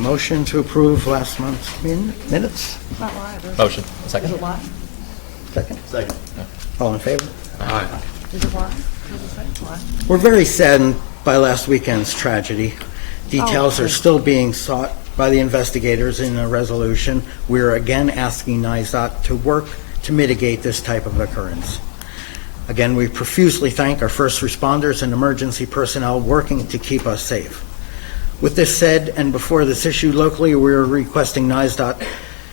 motion to approve last month's minutes? Not live, is it? Motion. Is Second. it live? Second. Second. All in favor? Aye. Is it live? Does it say it's live? We're very saddened by last weekend's tragedy. Details are still being sought by the investigators in a resolution. We're again asking NISDOT to work to mitigate this type of occurrence. Again, we profusely thank our first responders and emergency personnel working to keep us safe. With this said, and before this issue locally, we're requesting NISDOT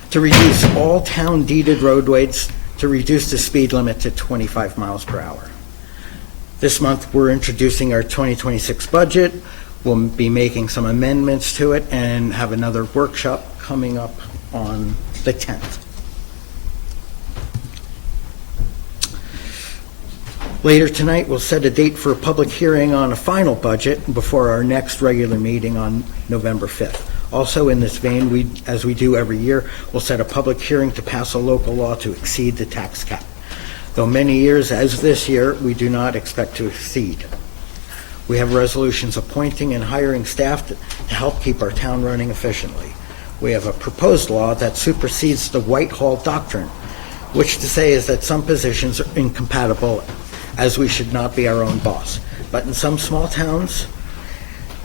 to reduce all town deeded roadways to reduce the speed limit to 25 miles per hour. This month, we're introducing our 2026 budget. We'll be making some amendments to it and have another workshop coming up on the 10th. Later tonight, we'll set a date for a public hearing on a final budget before our next regular meeting on November 5th. Also in this vein, as we do every year, we'll set a public hearing to pass a local law to exceed the tax cap. Though many years, as this year, we do not expect to exceed. We have resolutions appointing and hiring staff to help keep our town running efficiently. We have a proposed law that supersedes the Whitehall Doctrine, which to say is that some positions are incompatible, as we should not be our own boss. But in some small towns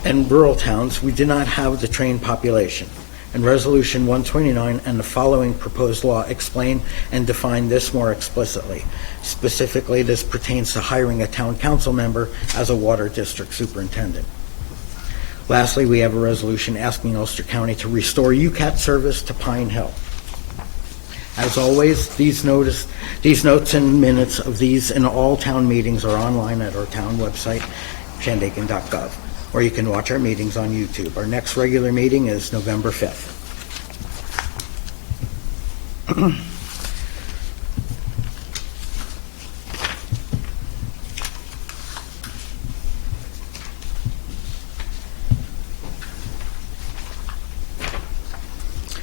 and rural towns, we do not have the trained population. And Resolution 129 and the following proposed law explain and define this more explicitly. Specifically, this pertains to hiring a town council member as a water district superintendent. Lastly, we have a resolution asking Ulster County to restore UCAT service to Pine Hill. As always, these notes and minutes of these and all town meetings are online at our town website, shandaken.gov, or you can watch our meetings on YouTube. Our next regular meeting is November 5th.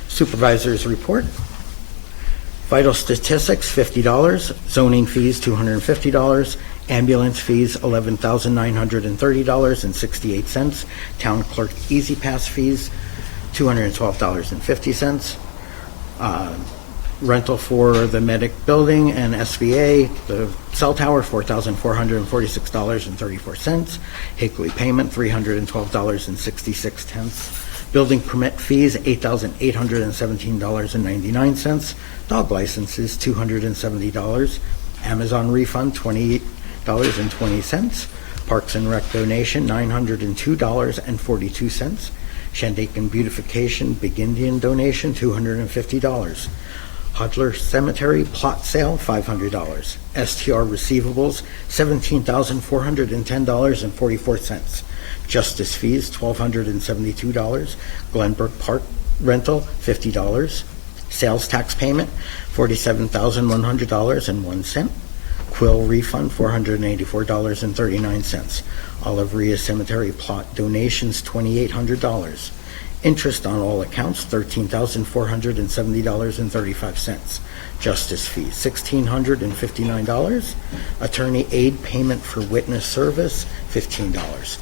Supervisor's report. Vital statistics, $50. Zoning fees, $250. Ambulance fees, $11,930.68. Town clerk easy pass fees, $212.50. Rental for the medic building and SBA, the cell tower, $4,446.34. Higley payment, $312.66. Building permit fees, $8,817.99. Dog licenses, $270. Amazon refund, $28.20. Parks and Rec donation, $902.42. Shandaken beautification big Indian donation, $250. Hodler Cemetery plot sale, $500. STR receivables, $17,410.44. Justice fees, $1,272. Glenbrook Park rental, $50. Sales tax payment, $47,100.01. Quill refund, $484.39. Olive Ria Cemetery plot donations, $2,800. Interest on all accounts, $13,470.35. Justice fees, $1,659. Attorney aid payment for witness service, $15.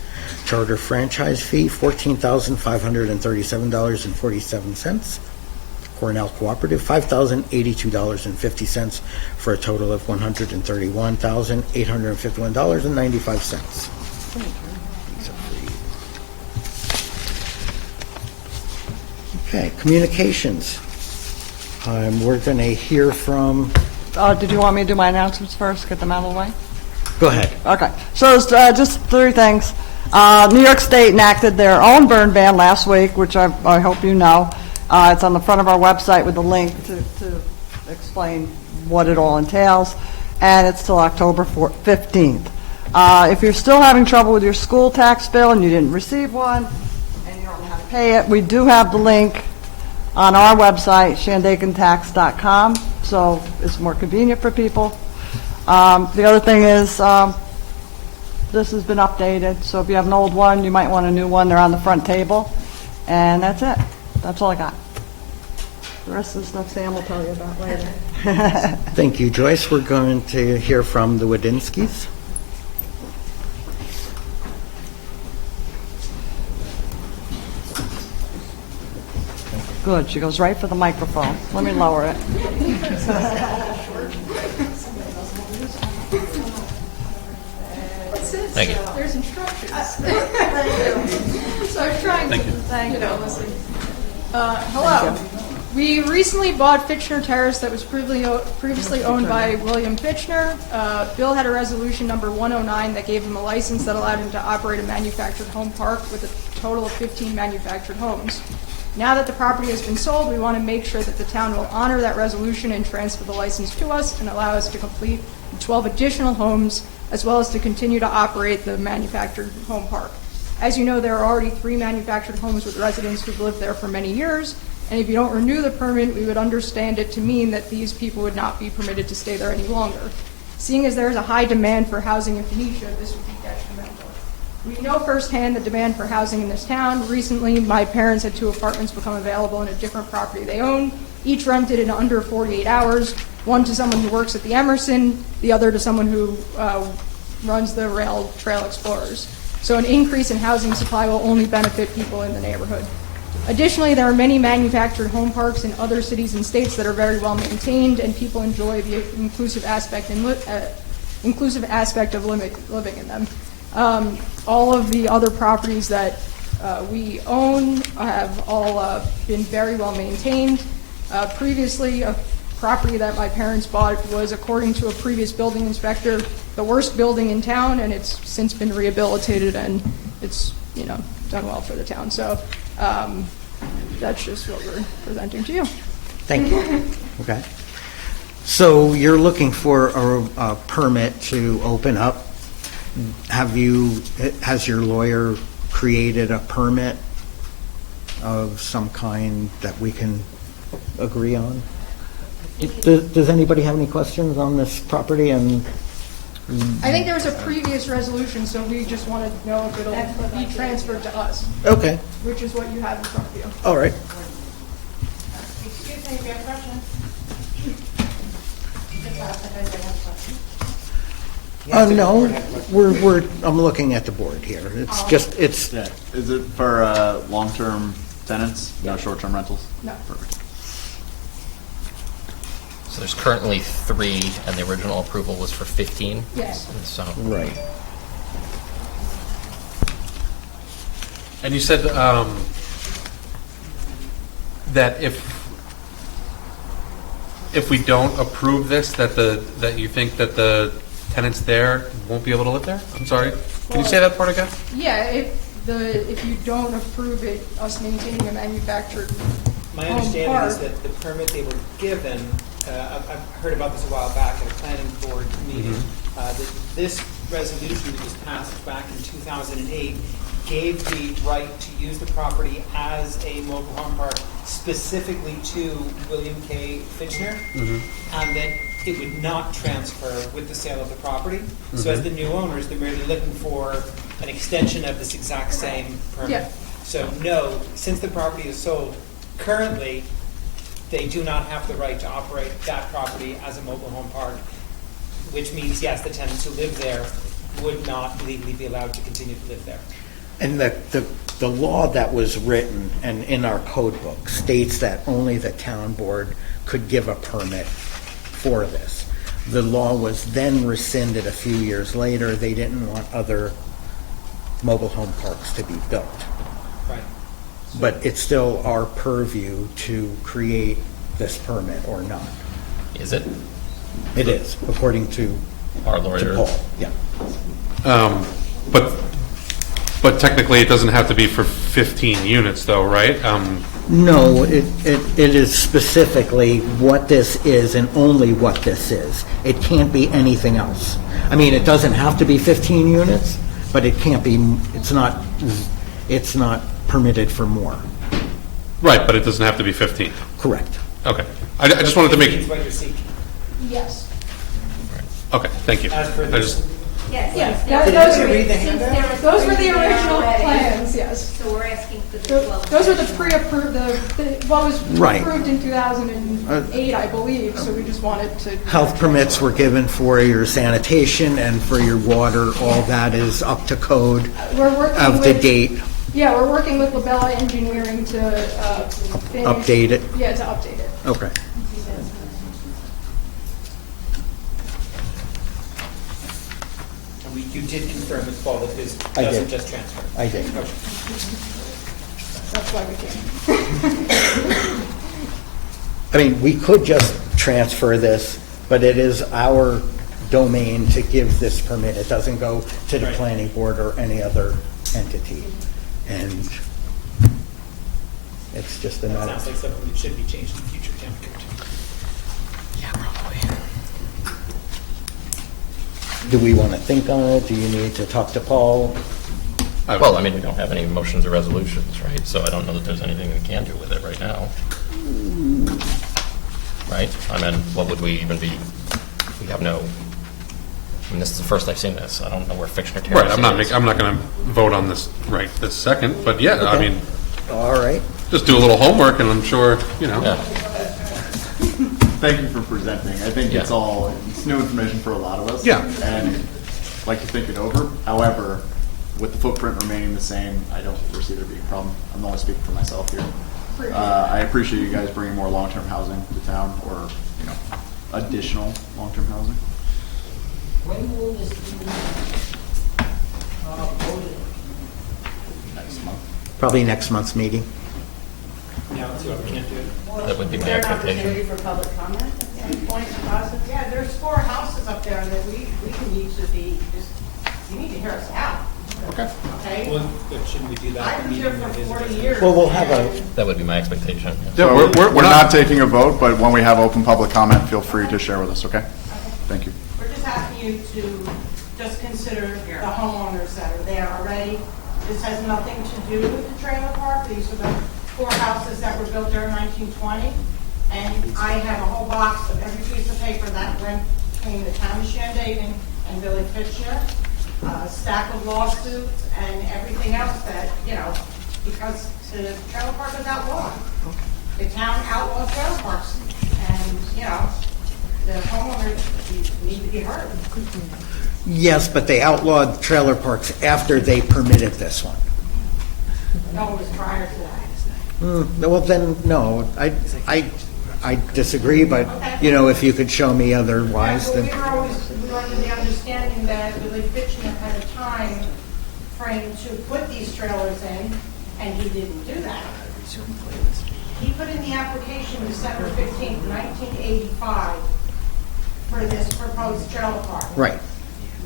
Charter franchise fee, $14,537.47. Cornell Cooperative, $5,082.50 for a total of $131,851.95. Okay, communications. We're going to hear from... Did you want me to do my announcements first, get them out of the way? Go ahead. Okay, so it's just three things. New York State enacted their own burn ban last week, which I hope you know. It's on the front of our website with a link to explain what it all entails, and it's till October 15th. If you're still having trouble with your school tax bill and you didn't receive one and you don't know how to pay it, we do have the link on our website, shandakentax.com, so it's more convenient for people. The other thing is this has been updated, so if you have an old one, you might want a new one. They're on the front table, and that's it. That's all I got. The rest of the stuff Sam will tell you about later. Thank you, Joyce. We're going to hear from the Wadinskis. Good, she goes right for the microphone. Let me lower it. Thank you. There's instructions. So I was trying to, listen. Hello. We recently bought Fitchner Terrace that was previously owned by William Fitchner. Bill had a resolution number 109 that gave him a license that allowed him to operate a manufactured home park with a total of 15 manufactured homes. Now that the property has been sold, we want to make sure that the town will honor that resolution and transfer the license to us and allow us to complete 12 additional homes, as well as to continue to operate the manufactured home park. As you know, there are already 3 manufactured homes with residents who've lived there for many years, and if you don't renew the permit, we would understand it to mean that these people would not be permitted to stay there any longer. Seeing as there is a high demand for housing in Phoenicia, this would be detrimental. We know firsthand the demand for housing in this town. Recently, my parents had 2 apartments become available in a different property they own, each rented in under 48 hours, one to someone who works at the Emerson, the other to someone who runs the Rail Trail Explorers. So an increase in housing supply will only benefit people in the neighborhood. Additionally, there are many manufactured home parks in other cities and states that are very well maintained, and people enjoy the inclusive aspect of living in them. All of the other properties that we own have all been very well maintained. Previously, a property that my parents bought was, according to a previous building inspector, the worst building in town, and it's since been rehabilitated, and it's done well for the town. So that's just what we're presenting to you. Thank you. Okay. So you're looking for a permit to open up. Has your lawyer created a permit of some kind that we can agree on? Does anybody have any questions on this property? And I think there was a previous resolution, so we just wanted to know if it'll be transferred to us, okay, which is what you have in front of you. all right. Excuse me, if you have a question? No, I'm looking at the board here. It's it's. Yeah. Is it for long-term tenants, no short-term rentals? No. Perfect. So there's currently 3, and the original approval was for 15? Yes. And so, Right. And you said that if we don't approve this, that you think that the tenants there won't be able to live there? I'm sorry. Can you say that part again? Yeah, if you don't approve it, us maintaining a manufactured My home understanding park. is that the permit they were given, I've heard about this a while back at a planning board meeting, that this resolution that was passed back in 2008 gave the right to use the property as a mobile home park specifically to William K. Fitchner, and that it would not transfer with the sale of the property. So as the new owners, they're merely looking for an extension of this exact same permit. Yeah. So no, since the property is sold, currently, they do not have the right to operate that property as a mobile home park, which means, yes, the tenants who live there would not legally be allowed to continue to live there. And the law that was written and in our code book states that only the town board could give a permit for this. The law was then rescinded a few years later. They didn't want other mobile home parks to be built. Right. But it's still our purview to create this permit or not. is it It is, according to our lawyer? Paul. Yeah. But technically, it doesn't have to be for 15 units, though, right? No, it is specifically what this is and only what this is. It can't be anything else. I mean, it doesn't have to be 15 units, but it can't be, it's not permitted for more. Right, but it doesn't have to be 15. Correct. Okay. I just wanted to make. Means what you're seeking. Yes. Okay, thank you. As per I this. just. Yes. Yeah, yes. Did you read the handout? Those were the original plans, yes. So we're asking for the Those 12. were the pre-approved, what was Right. approved in 2008, I believe, so we just wanted to. Health permits were given for your sanitation and for your water. All that is up to code We're working of the with- date. Yeah, we're working with Labella Engineering to finish. Update it? Yeah, to update it. Okay. And you did confirm with Paul that this I doesn't did. just transfer. I did. Okay. That's why we came. I mean, we could just transfer this, but it is our domain to give this permit. It doesn't go to the Right. planning board or any other entity. And it's just a That matter. sounds like something that should be changed in future town code. Yeah, probably. Do we want to think on it? Do you need to talk to Paul? Well, I mean, we don't have any motions or resolutions, right? So I don't know that there's anything we can do with it right now. Right? I mean, what would we even be, we have no, I mean, this is the first I've seen this. I don't know where Fitchner Terrace Right, is. I'm not going to vote on this right this second, but yeah, I Okay. mean, All right. just do a little homework and I'm sure, Yeah. Thank you for presenting. I think Yeah. it's new information for a lot of us. Yeah. And I'd like to think it over. However, with the footprint remaining the same, I don't foresee there being a problem. I'm only speaking for myself here. I appreciate you guys bringing more long-term housing to town, or, additional long-term housing. When will this be voted? Next month. Probably next month's meeting. Now, whoever can't do it. That would be Is my there an expectation. opportunity for public comment at some point in the process? Yeah, there's 4 houses up there that we can need to be, you need to hear us out. Okay. Okay? Well, but shouldn't we do that? I've been here for 40 years. Well, we'll have a- and That would be my expectation. yeah. Yeah, So we're not taking a vote, but when we have open public comment, feel free to share with us, okay? Thank you. We're just asking you to just consider the homeowners that are there already. This has nothing to do with the trailer park. These are the 4 houses that were built there in 1920. And I have a whole box of every piece of paper that went between the town of Shandaken and Billy Fitchner, a stack of lawsuits and everything else that, because the trailer park is outlawed. The town outlawed trailer parks, and, the homeowners need to be heard. Yes, but they outlawed trailer parks after they permitted this one. No, it was prior to that. Well, then, no, I disagree, but, if you could show me otherwise, Yeah, then. well, we were under the understanding that Billy Fitchner had a time frame to put these trailers in, and he didn't do that. He put in the application December 15th, 1985, for this proposed trailer park. Right.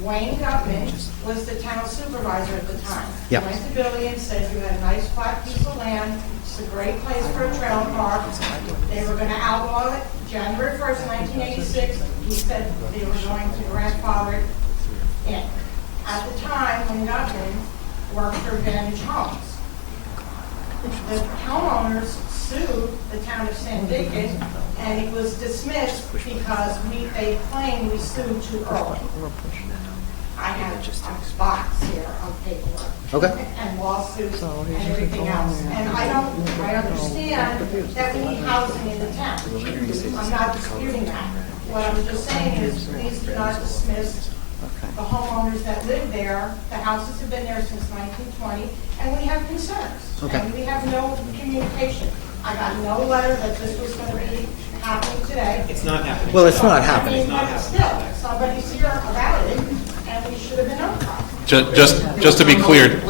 Wayne Gutman was the town supervisor at the time. Yep. He went to Billy and said, you had a nice flat piece of land, it's a great place for a trailer park. They were gonna outlaw it January 1st, 1986. He said they were going to grandfather it in. At the time, when Gutman worked for Vantage Homes, the homeowners sued the town of Shandaken, and it was dismissed because they claimed we sued too early. I have a box here of paperwork. Okay. And lawsuits and everything else. And I understand that we need housing in the town. I'm not disputing that. What I'm just saying is, please do not dismiss the homeowners that live there. The houses have been there since 1920, and we have concerns. Okay. And we have no communication. I got no letter that this was going to be happening today. It's not happening. Well, it's not happening. I mean, but still, somebody's here about it, and we should have been notified. just to be clear,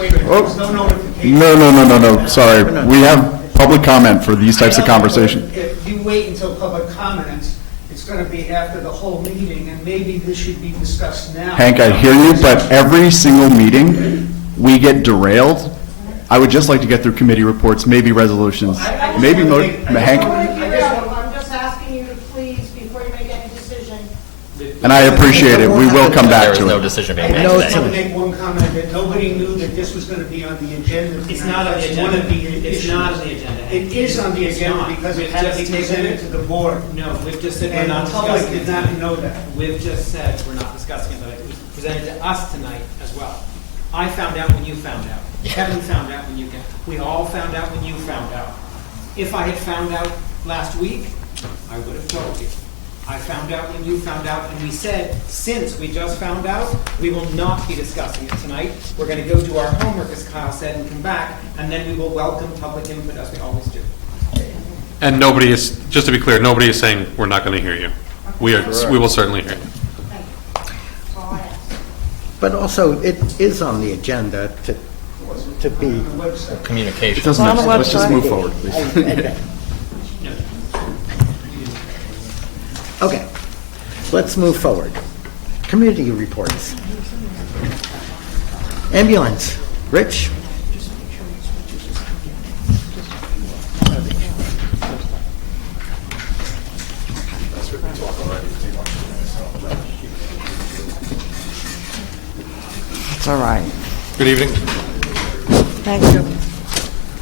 No, sorry. We have public comment for these types of conversations. If you wait until public comments, it's going to be after the whole meeting, and maybe this should be discussed now. Hank, I hear you, but every single meeting, we get derailed. I would just like to get through committee reports, maybe resolutions, maybe, Hank, I'm just asking you to please, before you make any decision, and I appreciate it, we will come There back is to no it. decision I being made No, just want to today. make one comment, that nobody knew that this was going to be on the agenda. It's not on the That's one of agenda. the It's issues. not on the agenda. It is on the It's agenda not. because it We've had to be just presented to the board. No, we've just said we're And not the public discussing did it. not know that. We've just said we're not discussing it, but it was presented to us tonight as well. I found out when you found out. Kevin found out when you got. We all found out when you found out. If I had found out last week, I would have told you. I found out when you found out, and we said, since we just found out, we will not be discussing it tonight. We're going to go do our homework, as Kyle said, and come back, and then we will welcome public input as we always do. And nobody is, just to be clear, nobody is saying we're not going to hear you. We will certainly hear you. Thank you. That's all I ask. But also, it is on the agenda to be. Communication. It's on the Let's just website. move forward, please. Okay, let's move forward. Committee reports. Ambulance, Rich? It's all right. Good evening. Thank you.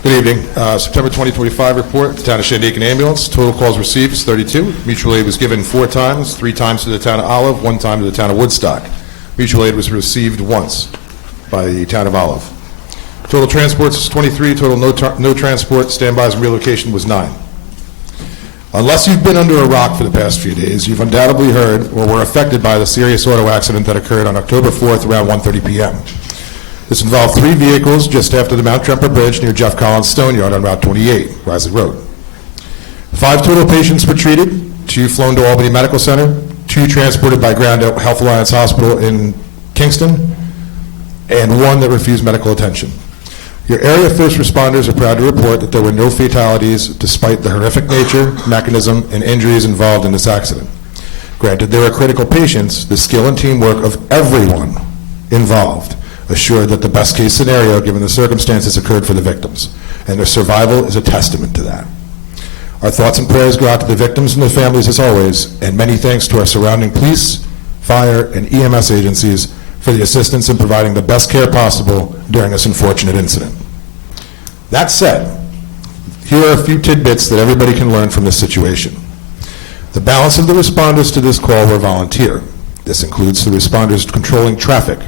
Good evening. September 2025 report, the Town of Shandaken Ambulance. Total calls received is 32. Mutual aid was given 4 times, 3 times to the Town of Olive, 1 time to the Town of Woodstock. Mutual aid was received once by the Town of Olive. Total transports is 23. Total no transport, standbys and relocation was 9. Unless you've been under a rock for the past few days, you've undoubtedly heard or were affected by the serious auto accident that occurred on October 4th around 1:30 p.m. This involved 3 vehicles just after the Mount Tremper Bridge near Jeff Collins Stone Yard on Route 28, Risley Road. 5 total patients were treated, 2 flown to Albany Medical Center, 2 transported by Ground Health Alliance Hospital in Kingston, and 1 that refused medical attention. Your area first responders are proud to report that there were no fatalities despite the horrific nature, mechanism, and injuries involved in this accident. Granted, there are critical patients, the skill and teamwork of everyone involved assured that the best-case scenario, given the circumstances, occurred for the victims, and their survival is a testament to that. Our thoughts and prayers go out to the victims and their families as always, and many thanks to our surrounding police, fire, and EMS agencies for the assistance in providing the best care possible during this unfortunate incident. That said, here are a few tidbits that everybody can learn from this situation. The balance of the responders to this call were volunteer. This includes the responders controlling traffic,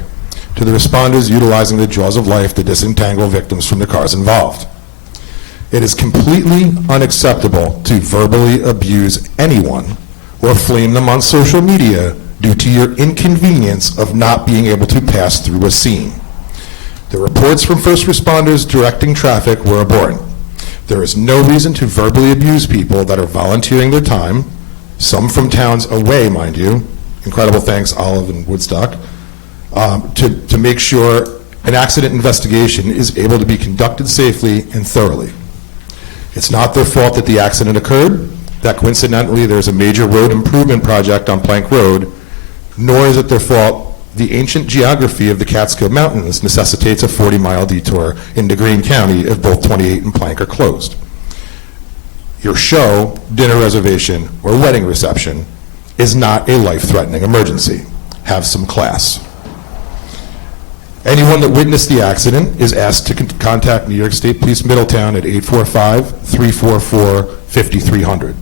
to the responders utilizing the jaws of life to disentangle victims from the cars involved. It is completely unacceptable to verbally abuse anyone or flame them on social media due to your inconvenience of not being able to pass through a scene. The reports from first responders directing traffic were abhorrent. There is no reason to verbally abuse people that are volunteering their time, some from towns away, mind you, incredible thanks, Olive and Woodstock, to make sure an accident investigation is able to be conducted safely and thoroughly. It's not their fault that the accident occurred, that coincidentally there's a major road improvement project on Plank Road, nor is it their fault the ancient geography of the Catskill Mountains necessitates a 40-mile detour into Greene County if both 28 and Plank are closed. Your show, dinner reservation, or wedding reception is not a life-threatening emergency. Have some class. Anyone that witnessed the accident is asked to contact New York State Police Middletown at 845-344-5300.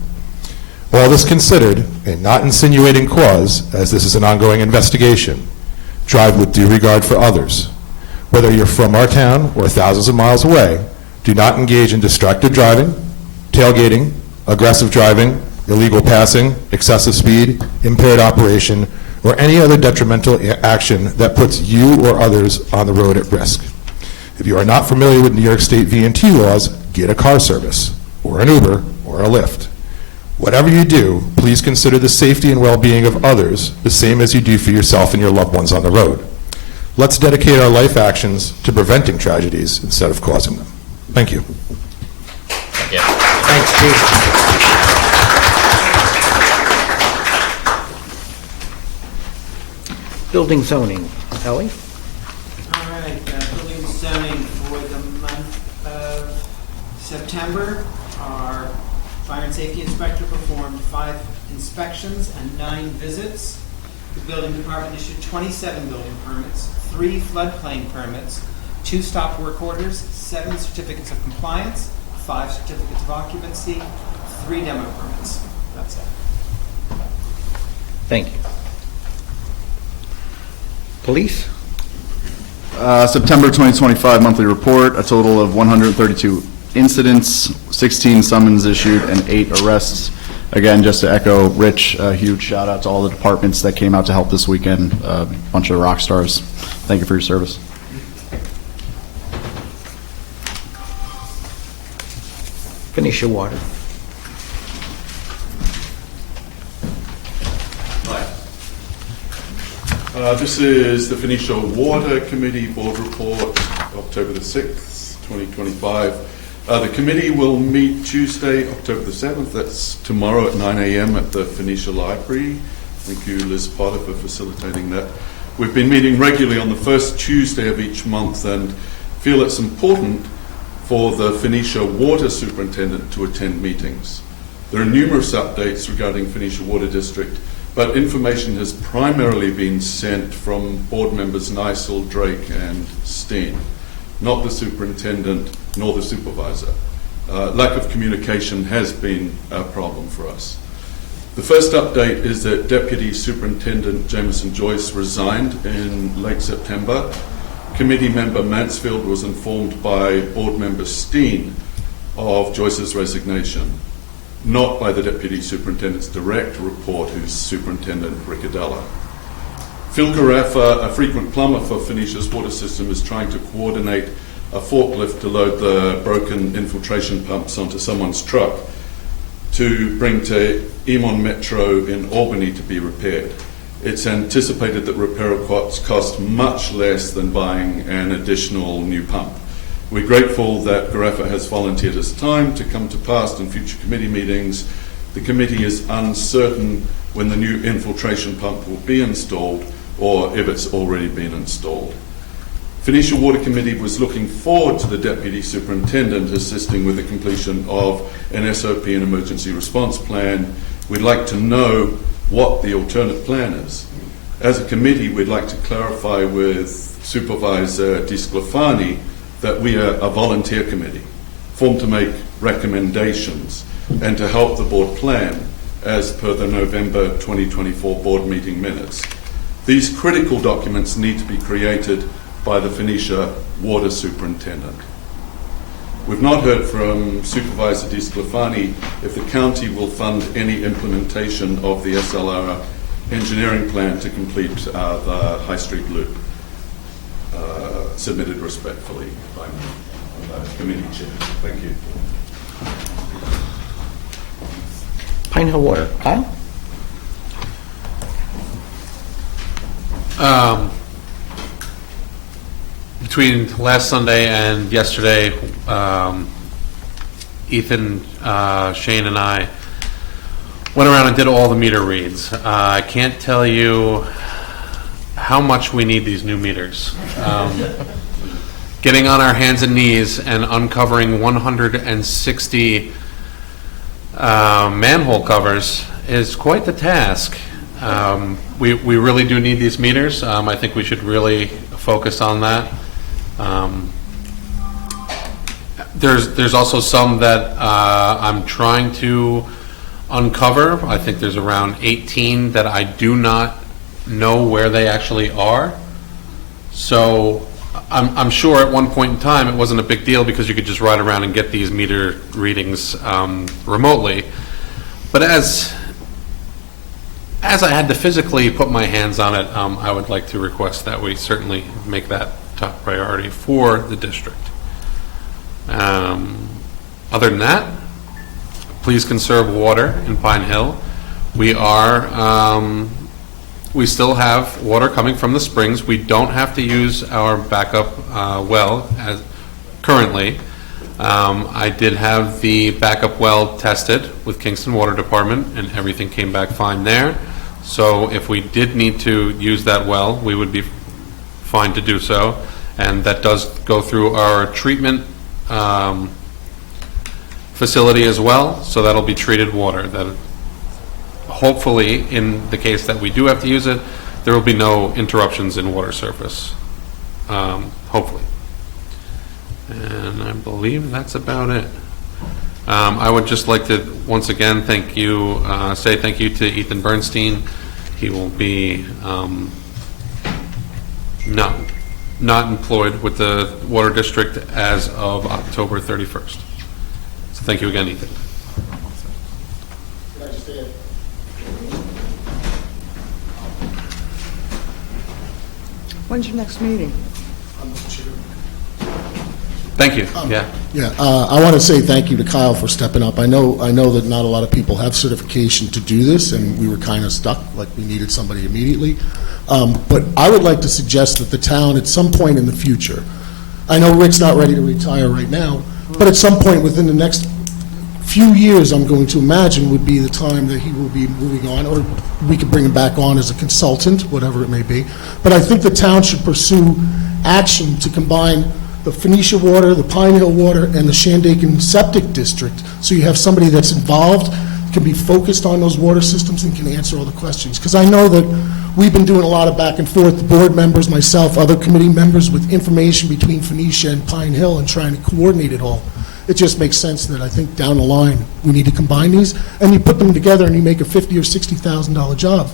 All this considered, and not insinuating cause, as this is an ongoing investigation, drive with due regard for others. Whether you're from our town or thousands of miles away, do not engage in distracted driving, tailgating, aggressive driving, illegal passing, excessive speed, impaired operation, or any other detrimental action that puts you or others on the road at risk. If you are not familiar with New York State V&T laws, get a car service, or an Uber, or a Lyft. Whatever you do, please consider the safety and well-being of others the same as you do for yourself and your loved ones on the road. Let's dedicate our life actions to preventing tragedies instead of causing them. Thank you. Thank you. Thanks, Chief. Building zoning, Ellie? All right, building zoning for the month of September. Our fire and safety inspector performed 5 inspections and 9 visits. The building department issued 27 building permits, 3 floodplain permits, 2 stop work orders, 7 certificates of compliance, 5 certificates of occupancy, 3 demo permits. That's it. Thank you. Police? September 2025 monthly report, a total of 132 incidents, 16 summons issued, and 8 arrests. Again, just to echo Rich, a huge shout out to all the departments that came out to help this weekend. A bunch of rock stars. Thank you for your service. Phoenicia Water. This is the Phoenicia Water Committee Board Report, October the 6th, 2025. The committee will meet Tuesday, October the 7th. That's tomorrow at 9 a.m. at the Phoenicia Library. Thank you, Liz Potter, for facilitating that. We've been meeting regularly on the first Tuesday of each month and feel it's important for the Phoenicia Water Superintendent to attend meetings. There are numerous updates regarding Phoenicia Water District, but information has primarily been sent from board members Nysel, Drake, and Steen, not the superintendent nor the supervisor. Lack of communication has been a problem for us. The first update is that Deputy Superintendent Jameson Joyce resigned in late September. Committee member Mansfield was informed by board member Steen of Joyce's resignation, not by the Deputy Superintendent's direct report, who's Superintendent Riccadella. Phil Garaffa, a frequent plumber for Phoenicia's water system, is trying to coordinate a forklift to load the broken infiltration pumps onto someone's truck to bring to Emon Metro in Albany to be repaired. It's anticipated that repair cost much less than buying an additional new pump. We're grateful that Garaffa has volunteered his time to come to past and future committee meetings. The committee is uncertain when the new infiltration pump will be installed or if it's already been installed. Phoenicia Water Committee was looking forward to the Deputy Superintendent assisting with the completion of an SOP and emergency response plan. We'd like to know what the alternate plan is. As a committee, we'd like to clarify with Supervisor DiSclafani that we are a volunteer committee formed to make recommendations and to help the board plan as per the November 2024 board meeting minutes. These critical documents need to be created by the Phoenicia Water Superintendent. We've not heard from Supervisor DiSclafani if the county will fund any implementation of the SLR engineering plan to complete the High Street Loop. Submitted respectfully by the committee chair. Thank you. Pine Hill Water. Kyle? Between last Sunday and yesterday, Ethan, Shane, and I went around and did all the meter reads. I can't tell you how much we need these new meters. Getting on our hands and knees and uncovering 160 manhole covers is quite the task. We really do need these meters. I think we should really focus on that. There's also some that I'm trying to uncover. I think there's around 18 that I do not know where they actually are. So I'm sure at one point in time it wasn't a big deal because you could just ride around and get these meter readings remotely. But as I had to physically put my hands on it, I would like to request that we certainly make that top priority for the district. Other than that, please conserve water in Pine Hill. We still have water coming from the springs. We don't have to use our backup well as currently. I did have the backup well tested with Kingston Water Department, and everything came back fine there. So if we did need to use that well, we would be fine to do so. And that does go through our treatment facility as well, so that'll be treated water. That hopefully, in the case that we do have to use it, there will be no interruptions in water surface. Hopefully. And I believe that's about it. I would just like to once again say thank you to Ethan Bernstein. He will be not employed with the Water District as of October 31st. So thank you again, Ethan. Can I just understand. When's your next meeting? Thank you, yeah. Yeah, I want to say thank you to Kyle for stepping up. I know that not a lot of people have certification to do this, and we were kind of stuck, like we needed somebody immediately. But I would like to suggest that the town, at some point in the future, I know Rick's not ready to retire right now, but at some point within the next few years, I'm going to imagine, would be the time that he will be moving on, or we could bring him back on as a consultant, whatever it may be. But I think the town should pursue action to combine the Phoenicia water, the Pine Hill water, and the Shandaken septic district, so you have somebody that's involved, can be focused on those water systems, and can answer all the questions. Because I know that we've been doing a lot of back and forth, the board members, myself, other committee members, with information between Phoenicia and Pine Hill and trying to coordinate it all. It just makes sense that I think down the line, we need to combine these, and you put them together and you make a $50,000 or $60,000 job.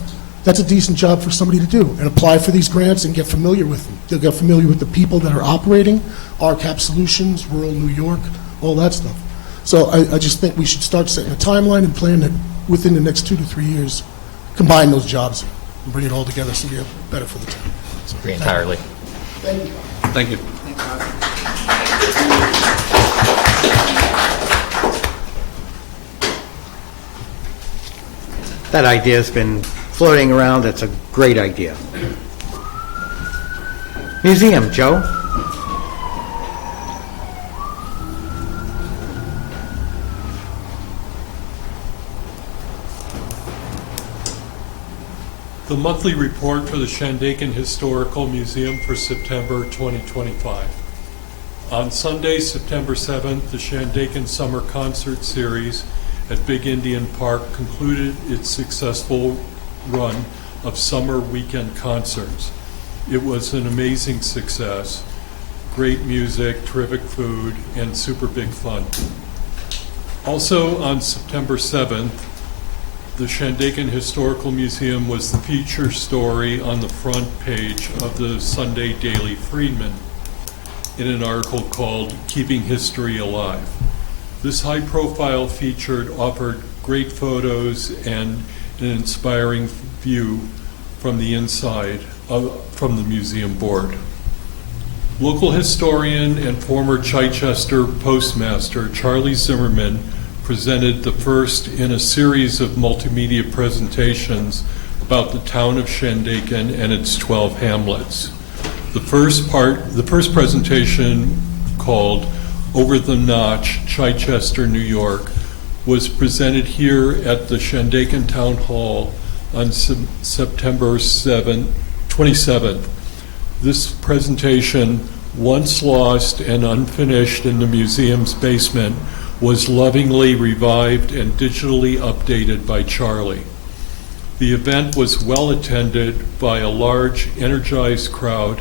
That's a decent job for somebody to do, and apply for these grants and get familiar with them. They'll get familiar with the people that are operating, RCAP Solutions, rural New York, all that stuff. So I just think we should start setting a timeline and plan that within the next 2 to 3 years, combine those jobs and bring it all together so we have better for the town. So, Agree entirely. Thank you. Thank you. That idea's been floating around. That's a great idea. Museum, Joe? The monthly report for the Shandaken Historical Museum for September 2025. On Sunday, September 7th, the Shandaken Summer Concert Series at Big Indian Park concluded its successful run of summer weekend concerts. It was an amazing success. Great music, terrific food, and super big fun. Also on September 7th, the Shandaken Historical Museum was the feature story on the front page of the Sunday Daily Freedman in an article called Keeping History Alive. This high-profile feature offered great photos and an inspiring view from the inside from the museum board. Local historian and former Chichester postmaster Charlie Zimmerman presented the first in a series of multimedia presentations about the town of Shandaken and its 12 hamlets. The first presentation, called Over the Notch, Chichester, New York, was presented here at the Shandaken Town Hall on September 27th. This presentation, once lost and unfinished in the museum's basement, was lovingly revived and digitally updated by Charlie. The event was well attended by a large, energized crowd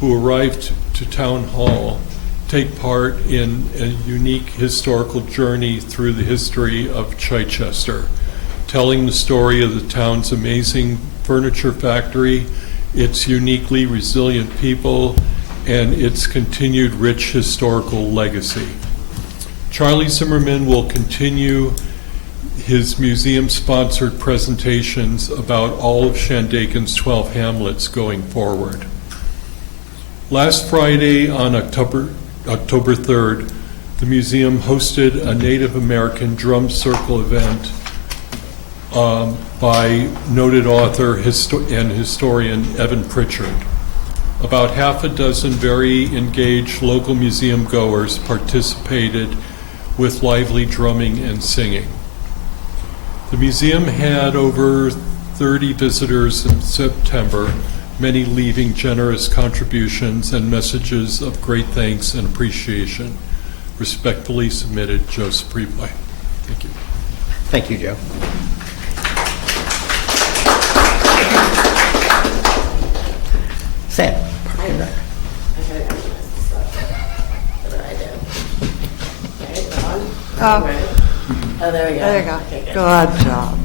who arrived to Town Hall to take part in a unique historical journey through the history of Chichester, telling the story of the town's amazing furniture factory, its uniquely resilient people, and its continued rich historical legacy. Charlie Zimmerman will continue his museum-sponsored presentations about all of Shandaken's 12 hamlets going forward. Last Friday on October 3rd, the museum hosted a Native American drum circle event by noted author and historian Evan Pritchard. About half a dozen very engaged local museum goers participated with lively drumming and singing. The museum had over 30 visitors in September, many leaving generous contributions and messages of great thanks and appreciation. Respectfully submitted, Joseph Prevoy. Thank you. Thank you, Joe. Sam? Park and Rec. Oh, there we go. There you go. Okay, good. Good job.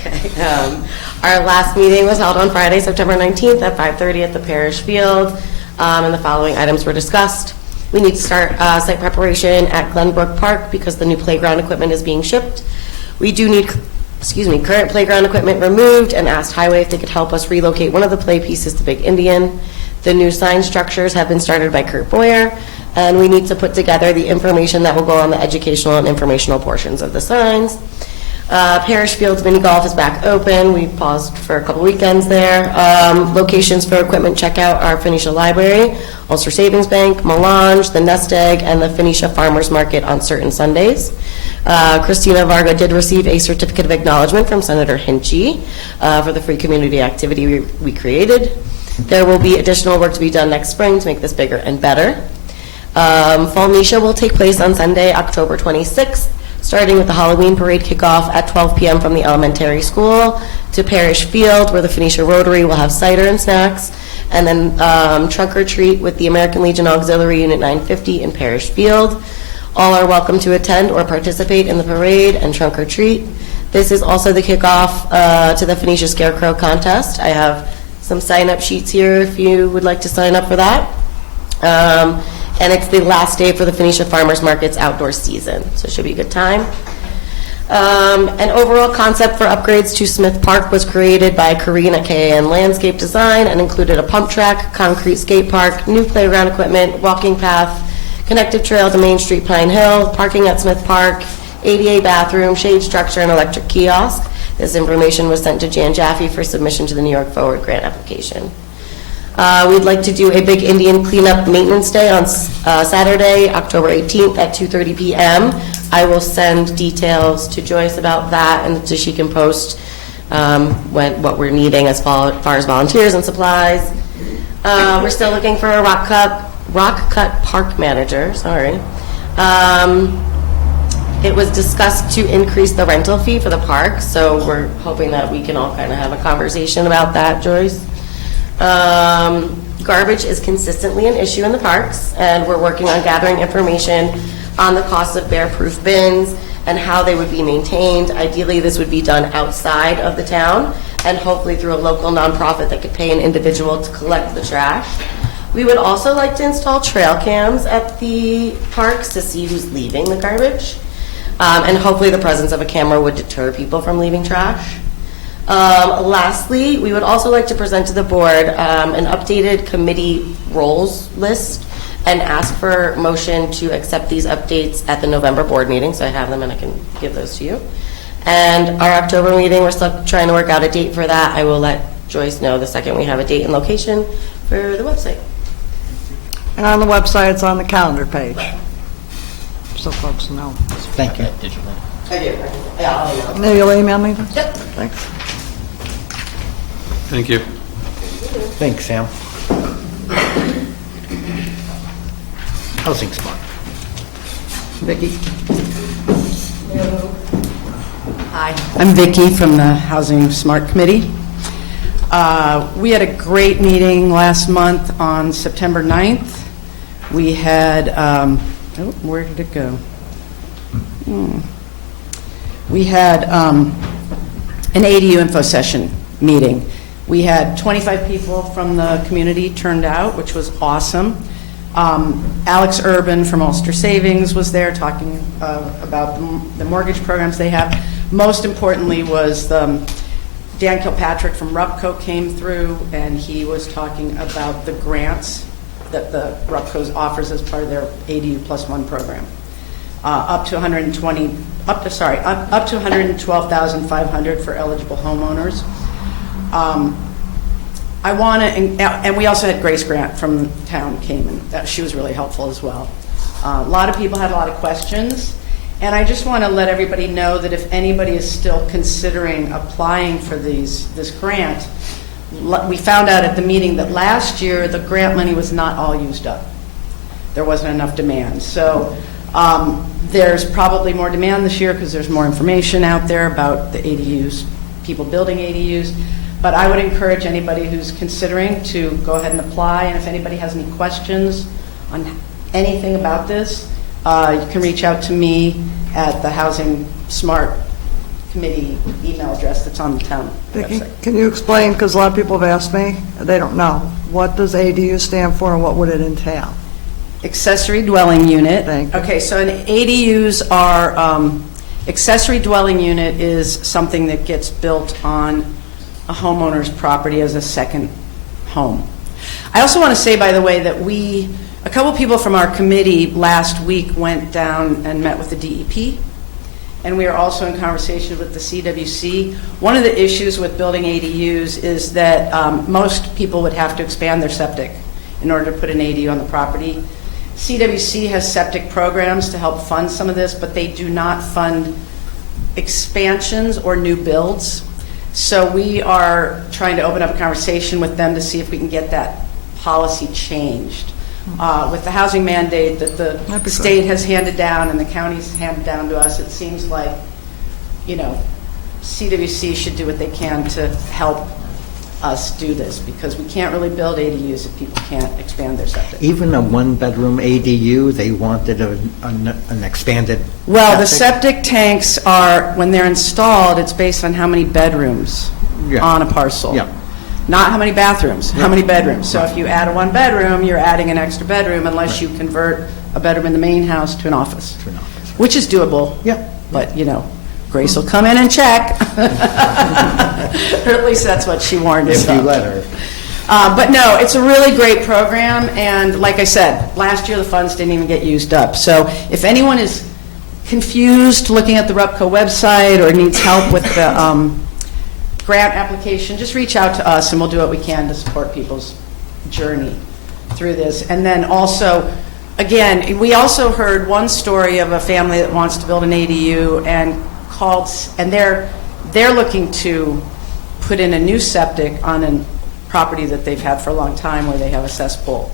Okay. Our last meeting was held on Friday, September 19th at 5:30 at the Parish Field, and the following items were discussed. We need to start site preparation at Glenbrook Park because the new playground equipment is being shipped. We do need, current playground equipment removed, and asked Highway if they could help us relocate one of the play pieces to Big Indian. The new sign structures have been started by Kurt Boyer, and we need to put together the information that will go on the educational and informational portions of the signs. Parish Fields Mini Golf is back open. We paused for a couple weekends there. Locations for equipment checkout are Phoenicia Library, Ulster Savings Bank, Melange, the Nest Egg, and the Phoenicia Farmers Market on certain Sundays. Christina Varga did receive a certificate of acknowledgement from Senator Hinchy for the free community activity we created. There will be additional work to be done next spring to make this bigger and better. Fall Nisha will take place on Sunday, October 26th, starting with the Halloween parade kickoff at 12 p.m. from the elementary school to Parish Field, where the Phoenicia Rotary will have cider and snacks, and then trunk or treat with the American Legion Auxiliary Unit 950 in Parish Field. All are welcome to attend or participate in the parade and trunk or treat. This is also the kickoff to the Phoenicia Scarecrow Contest. I have some sign-up sheets here if you would like to sign up for that. And it's the last day for the Phoenicia Farmers Market's outdoor season, so it should be a good time. An overall concept for upgrades to Smith Park was created by Karina KAN Landscape Design and included a pump track, concrete skate park, new playground equipment, walking path, connective trail to Main Street Pine Hill, parking at Smith Park, ADA bathroom, shade structure, and electric kiosk. This information was sent to Jan Jaffe for submission to the New York Forward grant application. We'd like to do a Big Indian Cleanup Maintenance Day on Saturday, October 18th at 2:30 p.m. I will send details to Joyce about that, and so she can post what we're needing as far as volunteers and supplies. We're still looking for a rock cut park manager. Sorry. It was discussed to increase the rental fee for the park, so we're hoping that we can all kind of have a conversation about that, Joyce. Garbage is consistently an issue in the parks, and we're working on gathering information on the cost of bear-proof bins and how they would be maintained. Ideally, this would be done outside of the town, and hopefully through a local nonprofit that could pay an individual to collect the trash. We would also like to install trail cams at the parks to see who's leaving the garbage. And hopefully the presence of a camera would deter people from leaving trash. Lastly, we would also like to present to the board an updated committee roles list and ask for motion to accept these updates at the November board meeting. So I have them and I can give those to you. And our October meeting, we're still trying to work out a date for that. I will let Joyce know the second we have a date and location for the website. And on the website, it's on the calendar page, so folks know. Thank you. Digitally. I do. Yeah, I'll email. Now you'll email me? Yep. Thanks. Thank you. Thanks, Sam. Housing Smart. Vicki? Hi, I'm Vicki from the Housing Smart Committee. We had a great meeting last month on September 9th. We had, where did it go? We had an ADU info session meeting. We had 25 people from the community turned out, which was awesome. Alex Urban from Ulster Savings was there talking about the mortgage programs they have. Most importantly was Dan Kilpatrick from RUPCO came through, and he was talking about the grants that the RUPCO offers as part of their ADU Plus One program, up to $112,500 for eligible homeowners. I want to, and we also had Grace Grant from the town came, and she was really helpful as well. A lot of people had a lot of questions, and I just want to let everybody know that if anybody is still considering applying for this grant, we found out at the meeting that last year the grant money was not all used up. There wasn't enough demand. So there's probably more demand this year because there's more information out there about the ADUs, people building ADUs. But I would encourage anybody who's considering to go ahead and apply. And if anybody has any questions on anything about this, you can reach out to me at the Housing Smart Committee email address that's on the town website. Can you explain, because a lot of people have asked me, they don't know, what does ADU stand for and what would it entail? Accessory dwelling unit. Thank you. Okay, so an ADUs are Accessory dwelling unit is something that gets built on a homeowner's property as a second home. I also want to say, by the way, that a couple people from our committee last week went down and met with the DEP, and we are also in conversation with the CWC. One of the issues with building ADUs is that most people would have to expand their septic in order to put an ADU on the property. CWC has septic programs to help fund some of this, but they do not fund expansions or new builds. So we are trying to open up a conversation with them to see if we can get that policy changed. With the housing mandate that the state has handed down and the county's handed down to us, it seems like, CWC should do what they can to help us do this, because we can't really build ADUs if people can't expand their septic. Even a one-bedroom ADU, they wanted an expanded Well, the septic tanks are, when they're installed, it's based on how many bedrooms on a parcel. Yeah. Not how many bathrooms, how many bedrooms. So if you add a one bedroom, you're adding an extra bedroom unless you convert a bedroom in the main house to an office. Which is doable. Yeah. But, Grace will come in and check. Or at least that's what she warned us If you of. let her. But no, it's a really great program, and like I said, last year the funds didn't even get used up. So if anyone is confused looking at the RUPCO website or needs help with the grant application, just reach out to us and we'll do what we can to support people's journey through this. And then also, again, we also heard one story of a family that wants to build an ADU and called, and they're looking to put in a new septic on a property that they've had for a long time where they have a cesspool.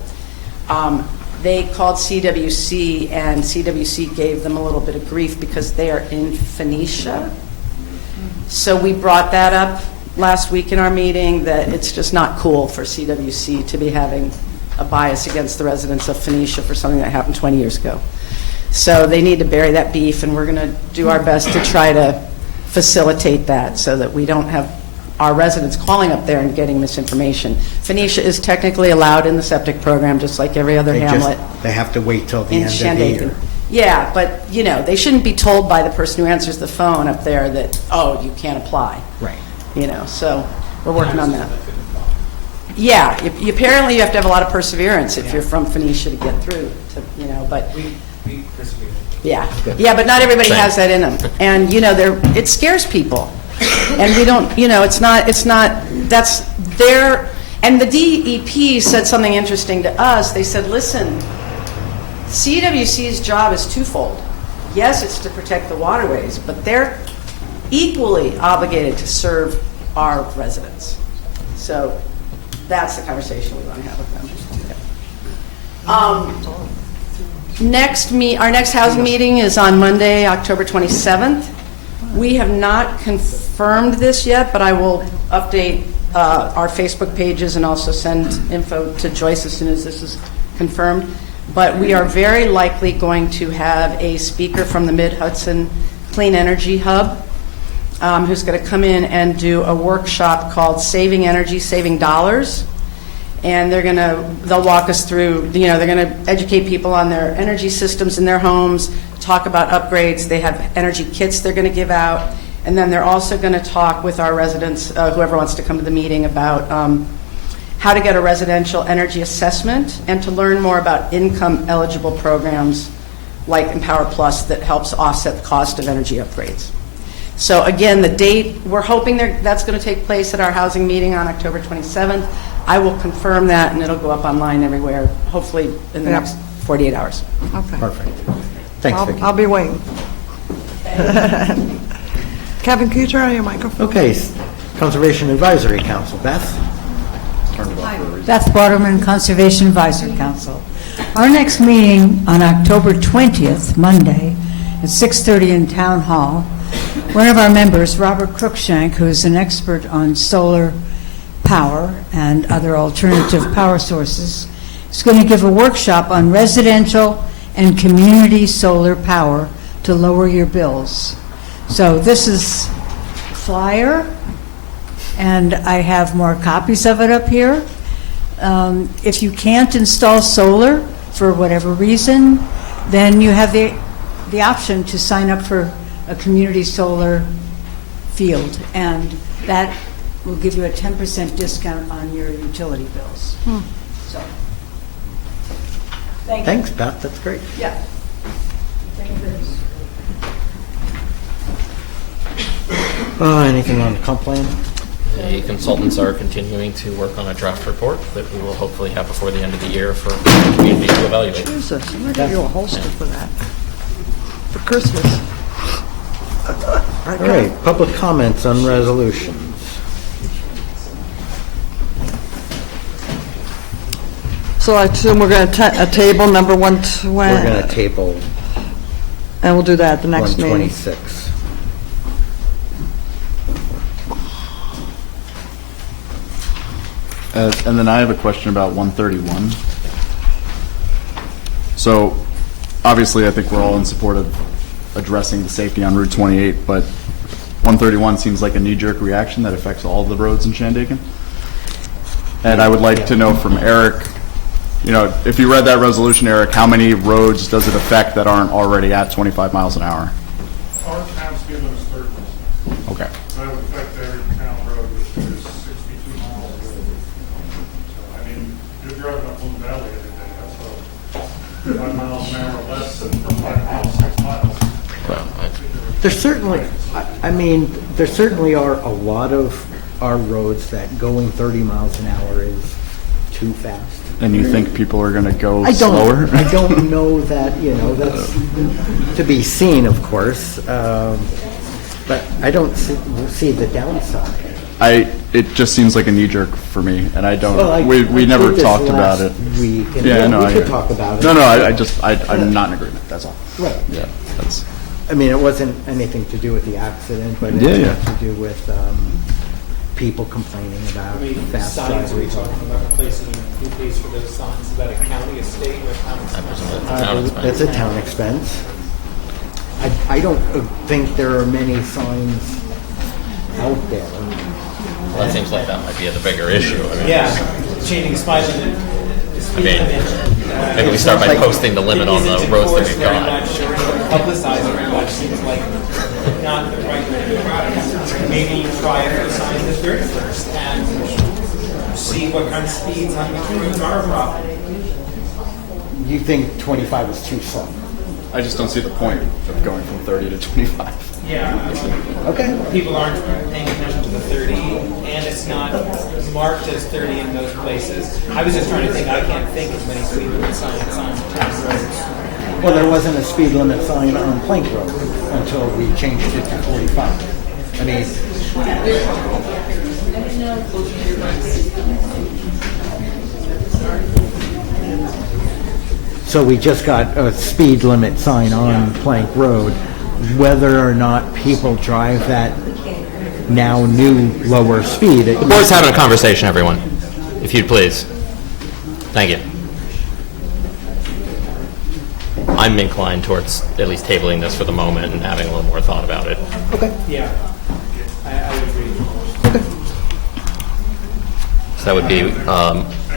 They called CWC, and CWC gave them a little bit of grief because they are in Phoenicia. So we brought that up last week in our meeting, that it's just not cool for CWC to be having a bias against the residents of Phoenicia for something that happened 20 years ago. So they need to bury that beef, and we're going to do our best to try to facilitate that so that we don't have our residents calling up there and getting misinformation. Phoenicia is technically allowed in the septic program, just like every other hamlet. They have to wait till the in end of the Shandaken. year. Yeah, but, they shouldn't be told by the person who answers the phone up there that, oh, you can't apply. Right. So we're working on that. Yeah, apparently you have to have a lot of perseverance if you're from Phoenicia to get through, but... We persevered. Yeah, but not everybody has that in them. And, it scares people. And we don't, that's their, and the DEP said something interesting to us. They said, listen, CWC's job is twofold. Yes, it's to protect the waterways, but they're equally obligated to serve our residents. So that's the conversation we want to have with them. Our next housing meeting is on Monday, October 27th. We have not confirmed this yet, but I will update our Facebook pages and also send info to Joyce as soon as this is confirmed. But we are very likely going to have a speaker from the Mid-Hudson Clean Energy Hub who's going to come in and do a workshop called Saving Energy, Saving Dollars. And they'll walk us through, they're going to educate people on their energy systems in their homes, talk about upgrades. They have energy kits they're going to give out. And then they're also going to talk with our residents, whoever wants to come to the meeting, about how to get a residential energy assessment and to learn more about income-eligible programs like Empower Plus that helps offset the cost of energy upgrades. So again, the date, we're hoping that's going to take place at our housing meeting on October 27th. I will confirm that, and it'll go up online everywhere, hopefully in the next 48 hours. Okay. Perfect. Thanks, Vicki. I'll be waiting. Kevin, can you turn on your microphone? Okay, Conservation Advisory Council. Beth? Turn it off. Beth Waterman, Conservation Advisory Council. Our next meeting on October 20th, Monday, at 6:30 in Town Hall, one of our members, Robert Cruikshank, who is an expert on solar power and other alternative power sources, is going to give a workshop on residential and community solar power to lower your bills. So this is a flyer, and I have more copies of it up here. If you can't install solar for whatever reason, then you have the option to sign up for a community solar field, and that will give you a 10% discount on your utility bills. So, thank you. Thanks, Beth, that's great. Yeah. Thank you. Anything on the comp plan? The consultants are continuing to work on a draft report that we will hopefully have before the end of the year for the community to evaluate. Jesus, I'm going to give you a holster for that, for Christmas. All right, public comments on resolutions. So I assume we're going to table number 120. We're going to table And we'll do that at the next meeting. 126. And then I have a question about 131. So, obviously, I think we're all in support of addressing the safety on Route 28, but 131 seems like a knee-jerk reaction that affects all of the roads in Shandaken. And I would like to know from Eric, you know, if you read that resolution, Eric, how many roads does it affect that aren't already at 25 miles an hour? Our town's given us 30%. Okay. That would affect every town road, which is 62 miles. So, I mean, you're driving up Moon Valley every day, that's 5 miles an hour less than 5 miles, 6 miles. There certainly are a lot of our roads that going 30 miles an hour is too fast. And you think people are going to go slower? I don't know that, that's to be seen, of course, but I don't see the downside. It just seems like a knee jerk for me, and I don't. Well, we never did this talked about it. last week, and yeah, no, we could talk about it. No, I'm not in agreement. That's all. Right. Yeah, that's. I mean, it wasn't anything to do with the accident, but it had to do with people complaining about How many fast signs are we drivers. talking about replacing, and who pays for those signs? Is that a county, a state, or a town expense? That's a town expense. I don't think there are many signs out there. Well, that seems like that might be the bigger issue. I mean, Yeah, changing the speed limit. Maybe we start by posting the limit on the roads that we've got. Publicizing it much seems like not the right way to do it. Maybe you try a few signs at 31st and see what kind of speeds on which roads are a problem. You think 25 is too slow? I just don't see the point of going from 30 to 25. Yeah. Okay. People aren't paying attention to the 30, and it's not marked as 30 in those places. I was just trying to think, I can't think of many speed limit signs on town roads. Well, there wasn't a speed limit sign on Plank Road until we changed it to 45. I mean, so we just got a speed limit sign on Plank Road. Whether or not people drive that now new lower speed. The board's having a conversation, everyone. If you'd please. Thank you. I'm inclined towards at least tabling this for the moment and having a little more thought about it. Okay. Yeah, I would agree. So that would be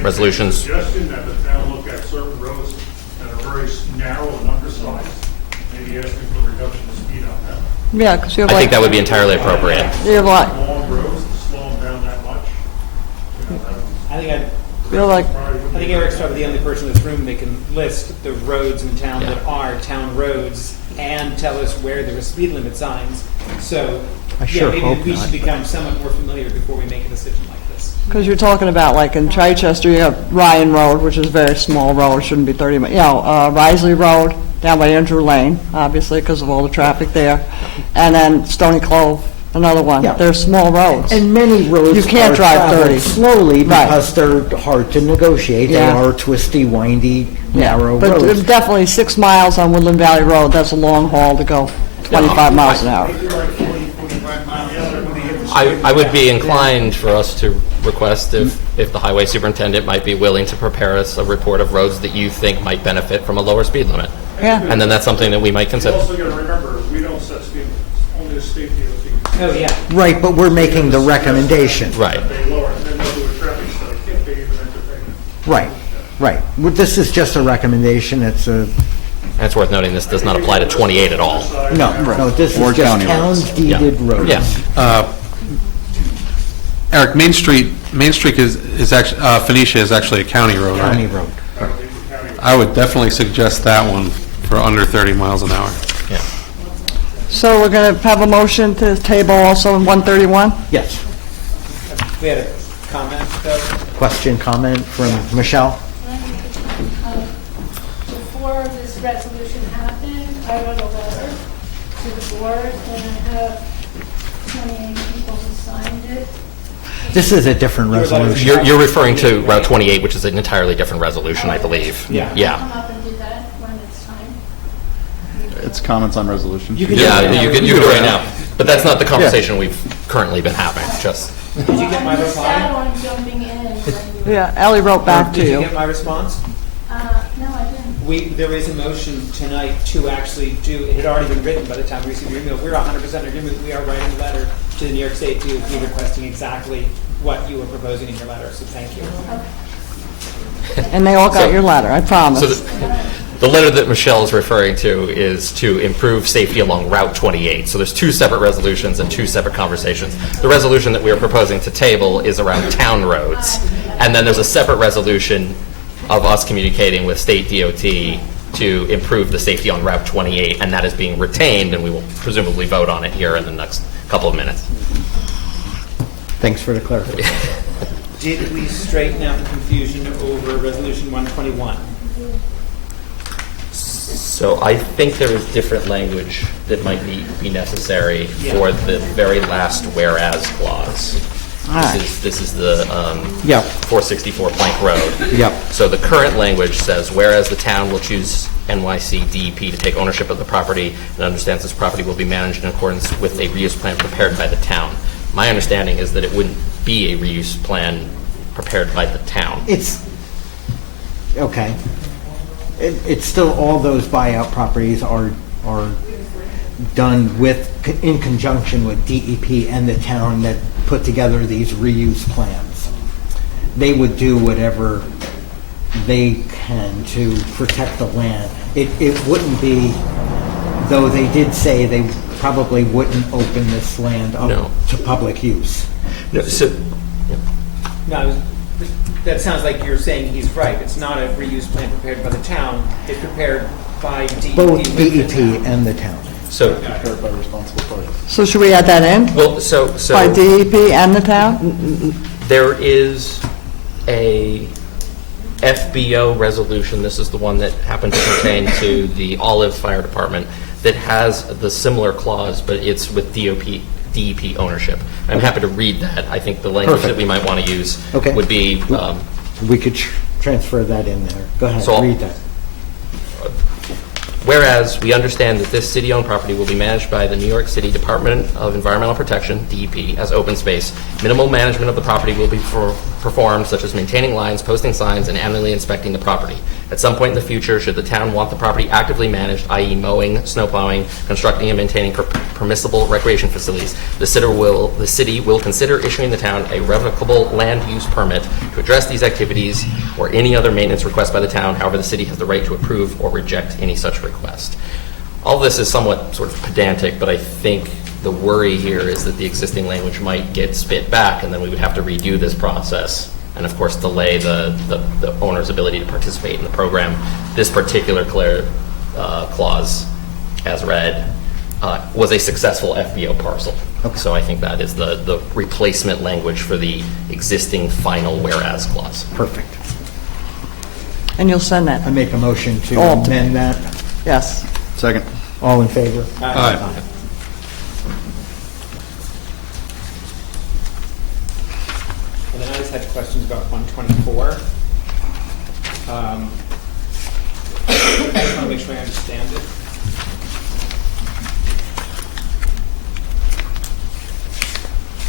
resolutions. Suggestion that the town look at certain roads that are very narrow and undersized, maybe asking for reduction of speed on them. Yeah, because you have I like... think that would be entirely appropriate. You have like... Long roads to slow them down that much. I think Eric's probably the only person in this room that can list the roads in town that are town roads and tell us where there are speed limit signs. So, I sure maybe hope we not. should become somewhat more familiar before we make a decision like this. Because you're talking about, like, in Chichester, you have Ryan Road, which is a very small road, shouldn't be 30, but, Risley Road, down by Andrew Lane, obviously, because of all the traffic there, and then Stony Clove, another one. Yeah. They're small roads. And many roads You can't are drive traveled 30. slowly Right. because they're hard to negotiate. Yeah. They are twisty, windy, narrow But roads. definitely 6 miles on Woodland Valley Road, that's a long haul to go 25 miles an hour. I would be inclined for us to request if the highway superintendent might be willing to prepare us a report of roads that you think might benefit from a lower speed limit. Yeah. And then that's something that we might You consider. also got to remember, we don't set speed limits, only the state DOT. Oh, yeah. Right, but we're making the recommendation. Right. They lower, and then they'll do a traffic study if they even entertain it. Right, right. Well, this is just a recommendation. It's a And it's worth noting this does not apply to 28 at all. No, this Or is just county roads. town deeded roads. Yeah. Eric, Main Street is actually, Phoenicia is actually a county road, right? County road. I would definitely suggest that one for under 30 miles an hour. Yeah. So we're going to have a motion to table also in 131? Yes. We had a comment, though. Question, comment from Michelle? Before this resolution happened, I wrote a letter to the board, and I have 28 people who signed it. This is a different resolution. You're referring to Route 28, which is an entirely different resolution, I believe. Yeah. Come Yeah. up and do that when it's time. It's comments on resolution. Yeah, you can do it right now. But that's not the conversation we've currently been having, just. Did you get my I'm reply? sad on jumping in when you... Yeah, Ally wrote back to Did you you. get my response? No, I didn't. There is a motion tonight to actually do, it had already been written by the time we received your email. We're 100% in agreement. We are writing a letter to the New York State DOT requesting exactly what you were proposing in your letter, so thank you. And they all got So- your letter, I promise. So the letter that Michelle is referring to is to improve safety along Route 28. So there's two separate resolutions and two separate conversations. The resolution that we are proposing to table is around town roads. And then there's a separate resolution of us communicating with state DOT to improve the safety on Route 28, and that is being retained, and we will presumably vote on it here in the next couple of minutes. Thanks for the clarification. Did we straighten out the confusion over Resolution 121? So I think there is different language that might be necessary for the very last whereas clause. This is the Yep. 464 Plank Road. Yep. So the current language says, whereas the town will choose NYC DEP to take ownership of the property and understands this property will be managed in accordance with a reuse plan prepared by the town. My understanding is that it wouldn't be a reuse plan prepared by the town. It's, okay. It's still, all those buyout properties are done in conjunction with DEP and the town that put together these reuse plans. They would do whatever they can to protect the land. It wouldn't be, though they did say they probably wouldn't open this land up to public use. No, so, No, that sounds like you're saying he's right. It's not a reuse plan prepared by the town. It's prepared by DEP. Both DEP and the town. So, Prepared by responsible parties. So should we add that in? well, so By DEP and the town? there is a FBO resolution. This is the one that happened to pertain to the Olive Fire Department that has the similar clause, but it's with DEP ownership. I'm happy to read that. I think the language Perfect. that we might want to use Okay. would be, We could transfer that in there. Go ahead, So I'll- read that. whereas we understand that this city-owned property will be managed by the New York City Department of Environmental Protection, DEP, as open space. Minimal management of the property will be performed, such as maintaining lines, posting signs, and annually inspecting the property. At some point in the future, should the town want the property actively managed, i.e. mowing, snow plowing, constructing and maintaining permissible recreation facilities, the city will consider issuing the town a revocable land use permit to address these activities or any other maintenance request by the town. However, the city has the right to approve or reject any such request. All this is somewhat sort of pedantic, but I think the worry here is that the existing language might get spit back, and then we would have to redo this process and, of course, delay the owner's ability to participate in the program. This particular clause, as read, was a successful FBO parcel. Okay. So I think that is the replacement language for the existing final whereas clause. Perfect. And you'll send that? I make a motion to All to- amend that. Yes. Second. All in favor? Aye. And then I just had questions about 124. I just want to make sure I understand it.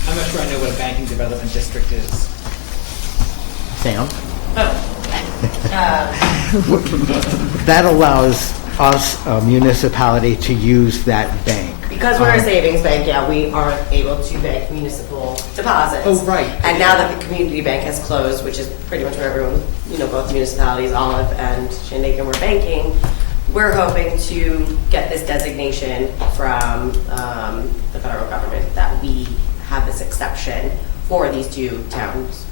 I'm not sure I know what a banking development district is. Sam? That allows us, a municipality, to use that bank. Because we're a savings bank, yeah, we are able to bank municipal deposits. Oh, right. And now that the community bank has closed, which is pretty much where everyone, both municipalities, Olive and Shandaken, were banking, we're hoping to get this designation from the federal government that we have this exception for these two towns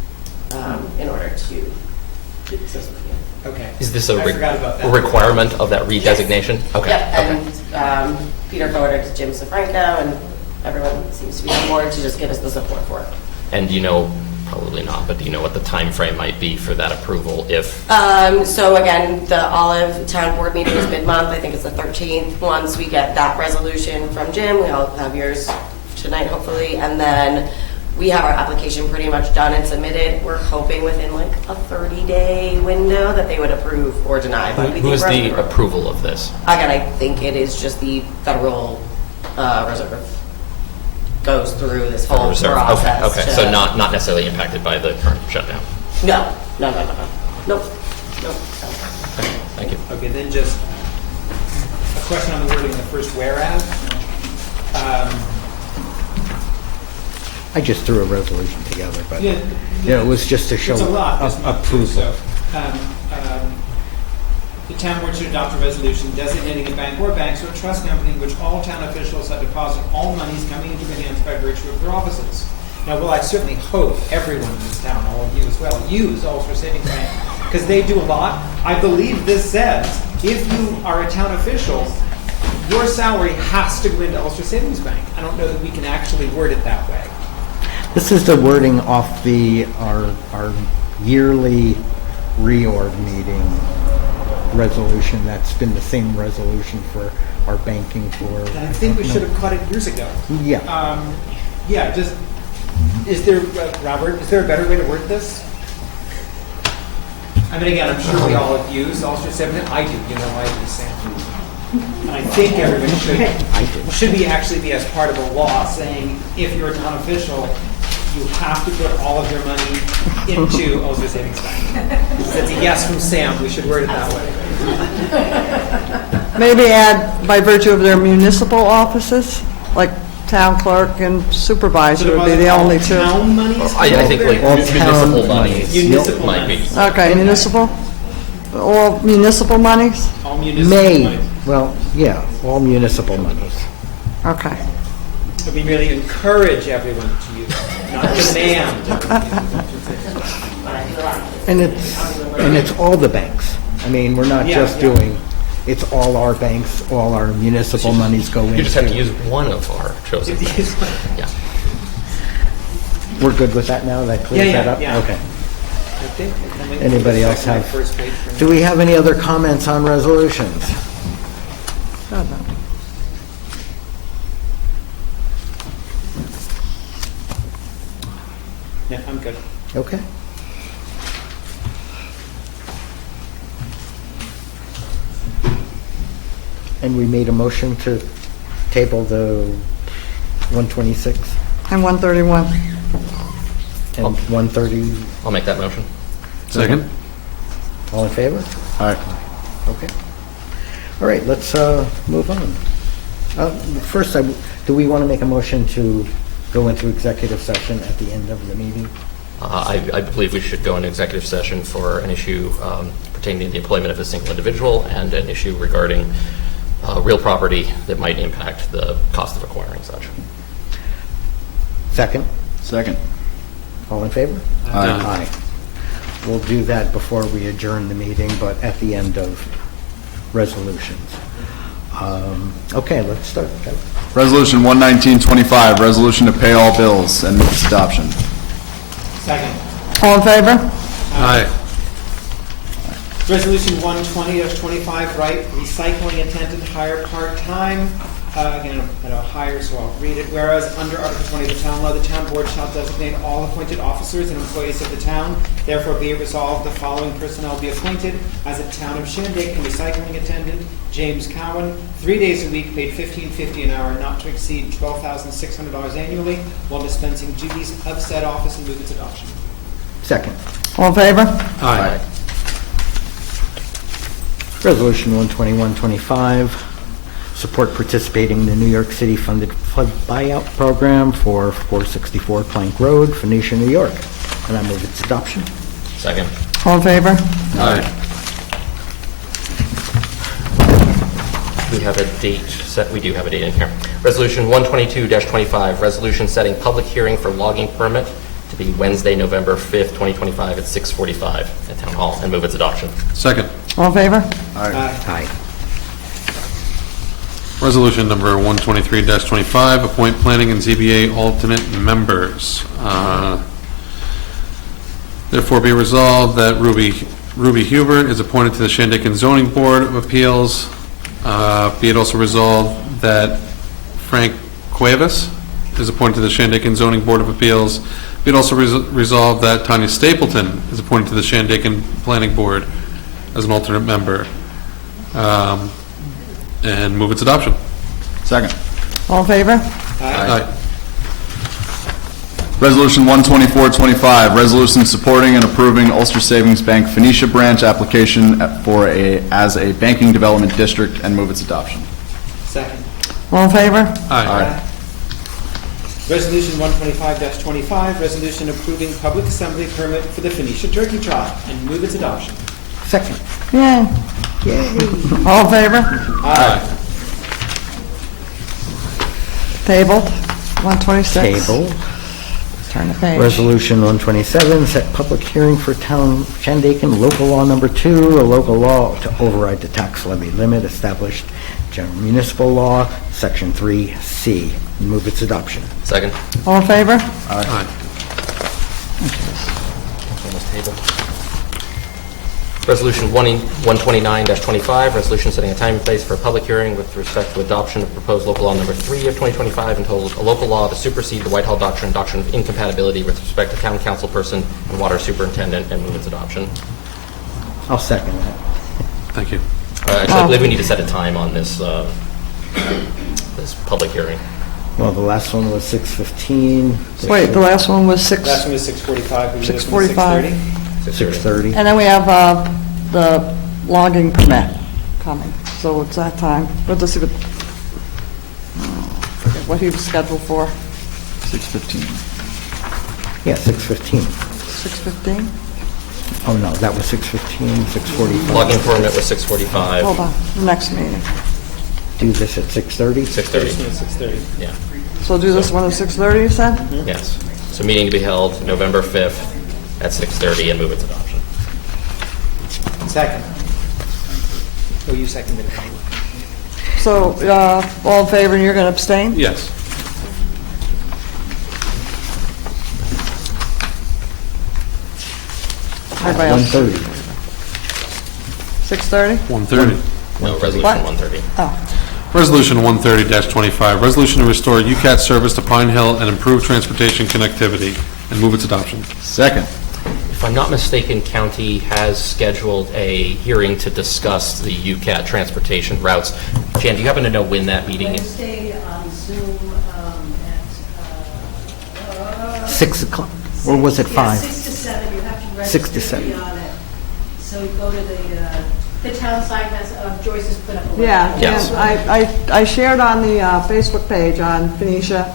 in order to do this with you. Okay. Is this I forgot about that. requirement of that redesignation? Okay. Yep, and Peter forwarded to Jim Safranco, and everyone seems to be on board to just give us the support for it. And do you know, probably not, but do you know what the time frame might be for that approval if? So again, the Olive Town Board meeting is mid-month. I think it's the 13th. Once we get that resolution from Jim, we'll have yours tonight, hopefully, and then we have our application pretty much done and submitted. We're hoping within like a 30-day window that they would approve or deny. But we think Who is we're the approval of this? Again, I think it is just the Federal Reserve goes through this whole Reserve. process. Okay. So not necessarily impacted by the current shutdown. No. Nope. Thank you. Okay, then just a question on the wording in the first whereas. I just threw a resolution together, but Yeah, it was just to show It's a lot, isn't it? approval. So, the town board should adopt a resolution designating a bank or banks or a trust company in which all town officials have deposited all monies coming into their hands by virtue of their offices. Now, well, I certainly hope everyone in this town, all of you as well, use Ulster Savings Bank because they do a lot. I believe this says if you are a town official, your salary has to go into Ulster Savings Bank. I don't know that we can actually word it that way. This is the wording off our yearly reorg meeting resolution. That's been the same resolution for our banking for. And I think we should have caught it years ago. Yeah. Is there, Robert, is there a better way to word this? I mean, again, I'm sure we all have used Ulster 7. I do, I do, Sam. And I think everybody should actually be as part of a law saying if you're a town official, you have to put all of your money into Ulster Savings Bank. That's a yes from Sam. We should word it that way. Maybe add by virtue of their municipal offices, like town clerk and supervisor would be the only two. Town monies? I think like All municipal town monies Municipal might be. monies. Okay, municipal? All municipal monies? All municipal monies. Well, yeah, all municipal monies. Okay. But we really encourage everyone to use it, not demand. And it's all the banks. I mean, we're not just doing, it's all our banks, all our municipal monies go into. You just have to use one of our chosen banks. Yeah. We're good with that now? That clears that up? Yeah. Okay. Okay. Anybody else have? Do we have any other comments on resolutions? Yeah, I'm good. Okay. And we made a motion to table the 126 And 131. and 130. I'll make that motion. Second. All in favor? All right. Okay. All right, let's move on. First, do we want to make a motion to go into executive session at the end of the meeting? I believe we should go into executive session for an issue pertaining to the employment of a single individual and an issue regarding real property that might impact the cost of acquiring such. Second? Second. All in favor? Aye. We'll do that before we adjourn the meeting, but at the end of resolutions. Okay, let's start. Kevin. Resolution 11925, resolution to pay all bills and move its adoption. Second. All in favor? Aye. Resolution 120-25, right, recycling attendant hire part-time. Again, I don't hire, so I'll read it. Whereas under Article 20 of the town law, the town board shall designate all appointed officers and employees of the town. Therefore, be it resolved, the following personnel be appointed as a town of Shandaken recycling attendant: James Cowan, 3 days a week, paid $15.50 an hour, not to exceed $12,600 annually, while dispensing duties of said office, and move its adoption. Second. All in favor? Aye. Resolution 12125, support participating in the New York City funded flood buyout program for 464 Plank Road, Phoenicia, New York. And I move its adoption. Second. All in favor? Aye. we have a date set? We do have a date in here. Resolution 122-25, resolution setting public hearing for logging permit to be Wednesday, November 5th, 2025 at 6:45 at Town Hall, and move its adoption. Second. All in favor? Aye. Resolution number 123-25, appoint planning and ZBA alternate members. Therefore be resolved that Ruby Hubert is appointed to the Shandaken Zoning Board of Appeals. Be it also resolved that Frank Cuevas is appointed to the Shandaken Zoning Board of Appeals. Be it also resolved that Tanya Stapleton is appointed to the Shandaken Planning Board as an alternate member. And move its adoption. Second. All in favor? Aye. Resolution 124-25, resolution supporting and approving Ulster Savings Bank Phoenicia branch application as a banking development district, and move its adoption. Second. All in favor? Aye. Resolution 125-25, resolution approving public assembly permit for the Phoenicia Turkey Trot, and move its adoption. Second. Yay. All in favor? Aye. Tabled. 126. Table. Turn the page. Resolution 127, set public hearing for Town Shandaken, local law number 2, a local law to override the tax levy limit established general municipal law, section 3C. Move its adoption. Second. All in favor? Aye. Almost tabled. Resolution 129-25, resolution setting a time and place for a public hearing with respect to adoption of proposed local law number 3 of 2025, entitled a local law to supersede the Whitehall Doctrine, doctrine of incompatibility with respect to town council person and water superintendent, and move its adoption. I'll second that. Thank you. Actually, I believe we need to set a time on this this public hearing. Well, the last one was 6:15. Wait, the last one was 6. Last one was 6:45. 6:45. 6:30. And then we have the logging permit coming, so it's that time. Let's see what he was scheduled for. 6:15. Yeah, 6:15. 6:15? Oh, no, that was 6:15, 6:45. Logging permit was 6:45. Hold on, the next meeting. Do this at 6:30? 6:30. 6:30. Yeah. So do this one at 6:30, you said? Yes. So meeting to be held November 5th at 6:30, and move its adoption. Second. Oh, you seconded it. So, all in favor, and you're going to abstain? Yes. Everybody else? 1:30. 6:30? 1:30. No, resolution What? 130. Oh, Resolution 130-25, resolution to restore UCAT service to Pine Hill and improve transportation connectivity, and move its adoption. Second. If I'm not mistaken, county has scheduled a hearing to discuss the UCAT transportation routes. Jan, do you happen to know when that meeting is? Wednesday on Zoom at 6 o'clock, or was it 5? 6 to 7, you have to 6 to register to be 7. on it. So you go to the town site, has, Joyce has put up a. yeah. Yes. And I shared on the Facebook page on Phoenicia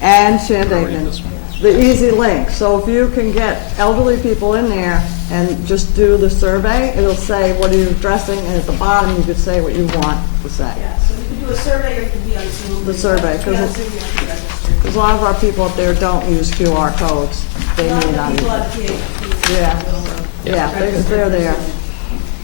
and Shandaken the easy link. So if you can get elderly people in there and just do the survey, it'll say what are you addressing, and at the bottom you could say what you want to say. Yeah, so you can do a survey or you can be on Zoom. The survey, If you're on because Zoom, you have to register. a lot of our people up there don't use QR codes. They A lot may of not. people have PhDs. Yeah. Yeah, they're there.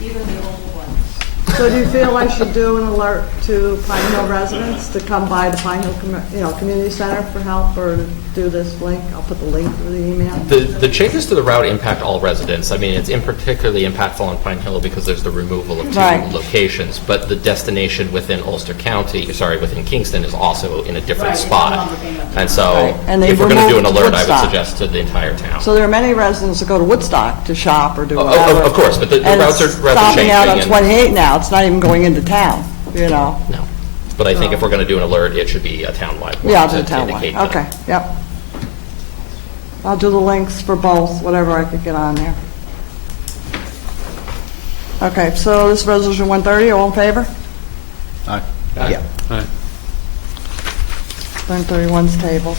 Even the old ones. So do you feel I should do an alert to Pine Hill residents to come by the Pine Hill, Community Center for help, or to do this link? I'll put the link through the email. The changes to the route impact all residents. I mean, it's particularly impactful on Pine Hill because there's the removal of 2 Right. locations, but the destination within Ulster County, within Kingston, is also in a different Right, it's spot. no longer being up. And so, Right. And they if we're going to do an removed alert, I would Woodstock. suggest to the entire town. So there are many residents that go to Woodstock to shop or do whatever. Of course, but the And routes are it's changing. stopping out on and- 28 now. It's not even going into town, No. But I think if we're going to do an alert, it should be a townwide one. Yeah, I'll do to the town one. indicate that- Okay, yep. I'll do the links for both, whatever I could get on there. Okay, so this is resolution 130, all in favor? Aye. Yeah. Aye. 131's tabled.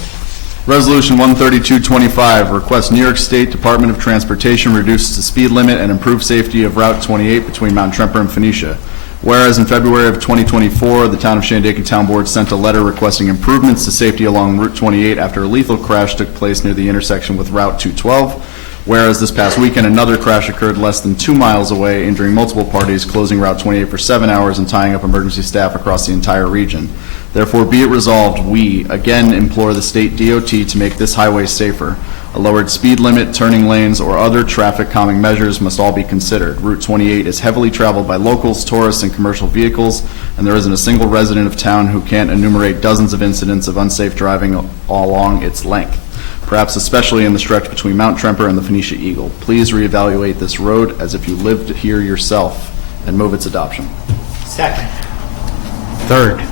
Resolution 132-25, request New York State Department of Transportation reduce the speed limit and improve safety of Route 28 between Mount Tremper and Phoenicia. Whereas in February of 2024, the Town of Shandaken Town Board sent a letter requesting improvements to safety along Route 28 after a lethal crash took place near the intersection with Route 212. Whereas this past weekend, another crash occurred less than 2 miles away, injuring multiple parties, closing Route 28 for 7 hours and tying up emergency staff across the entire region. Therefore, be it resolved, we again implore the state DOT to make this highway safer. A lowered speed limit, turning lanes, or other traffic calming measures must all be considered. Route 28 is heavily traveled by locals, tourists, and commercial vehicles, and there isn't a single resident of town who can't enumerate dozens of incidents of unsafe driving all along its length, perhaps especially in the stretch between Mount Tremper and the Phoenicia Eagle. Please reevaluate this road as if you lived here yourself and move its adoption. Second. Third.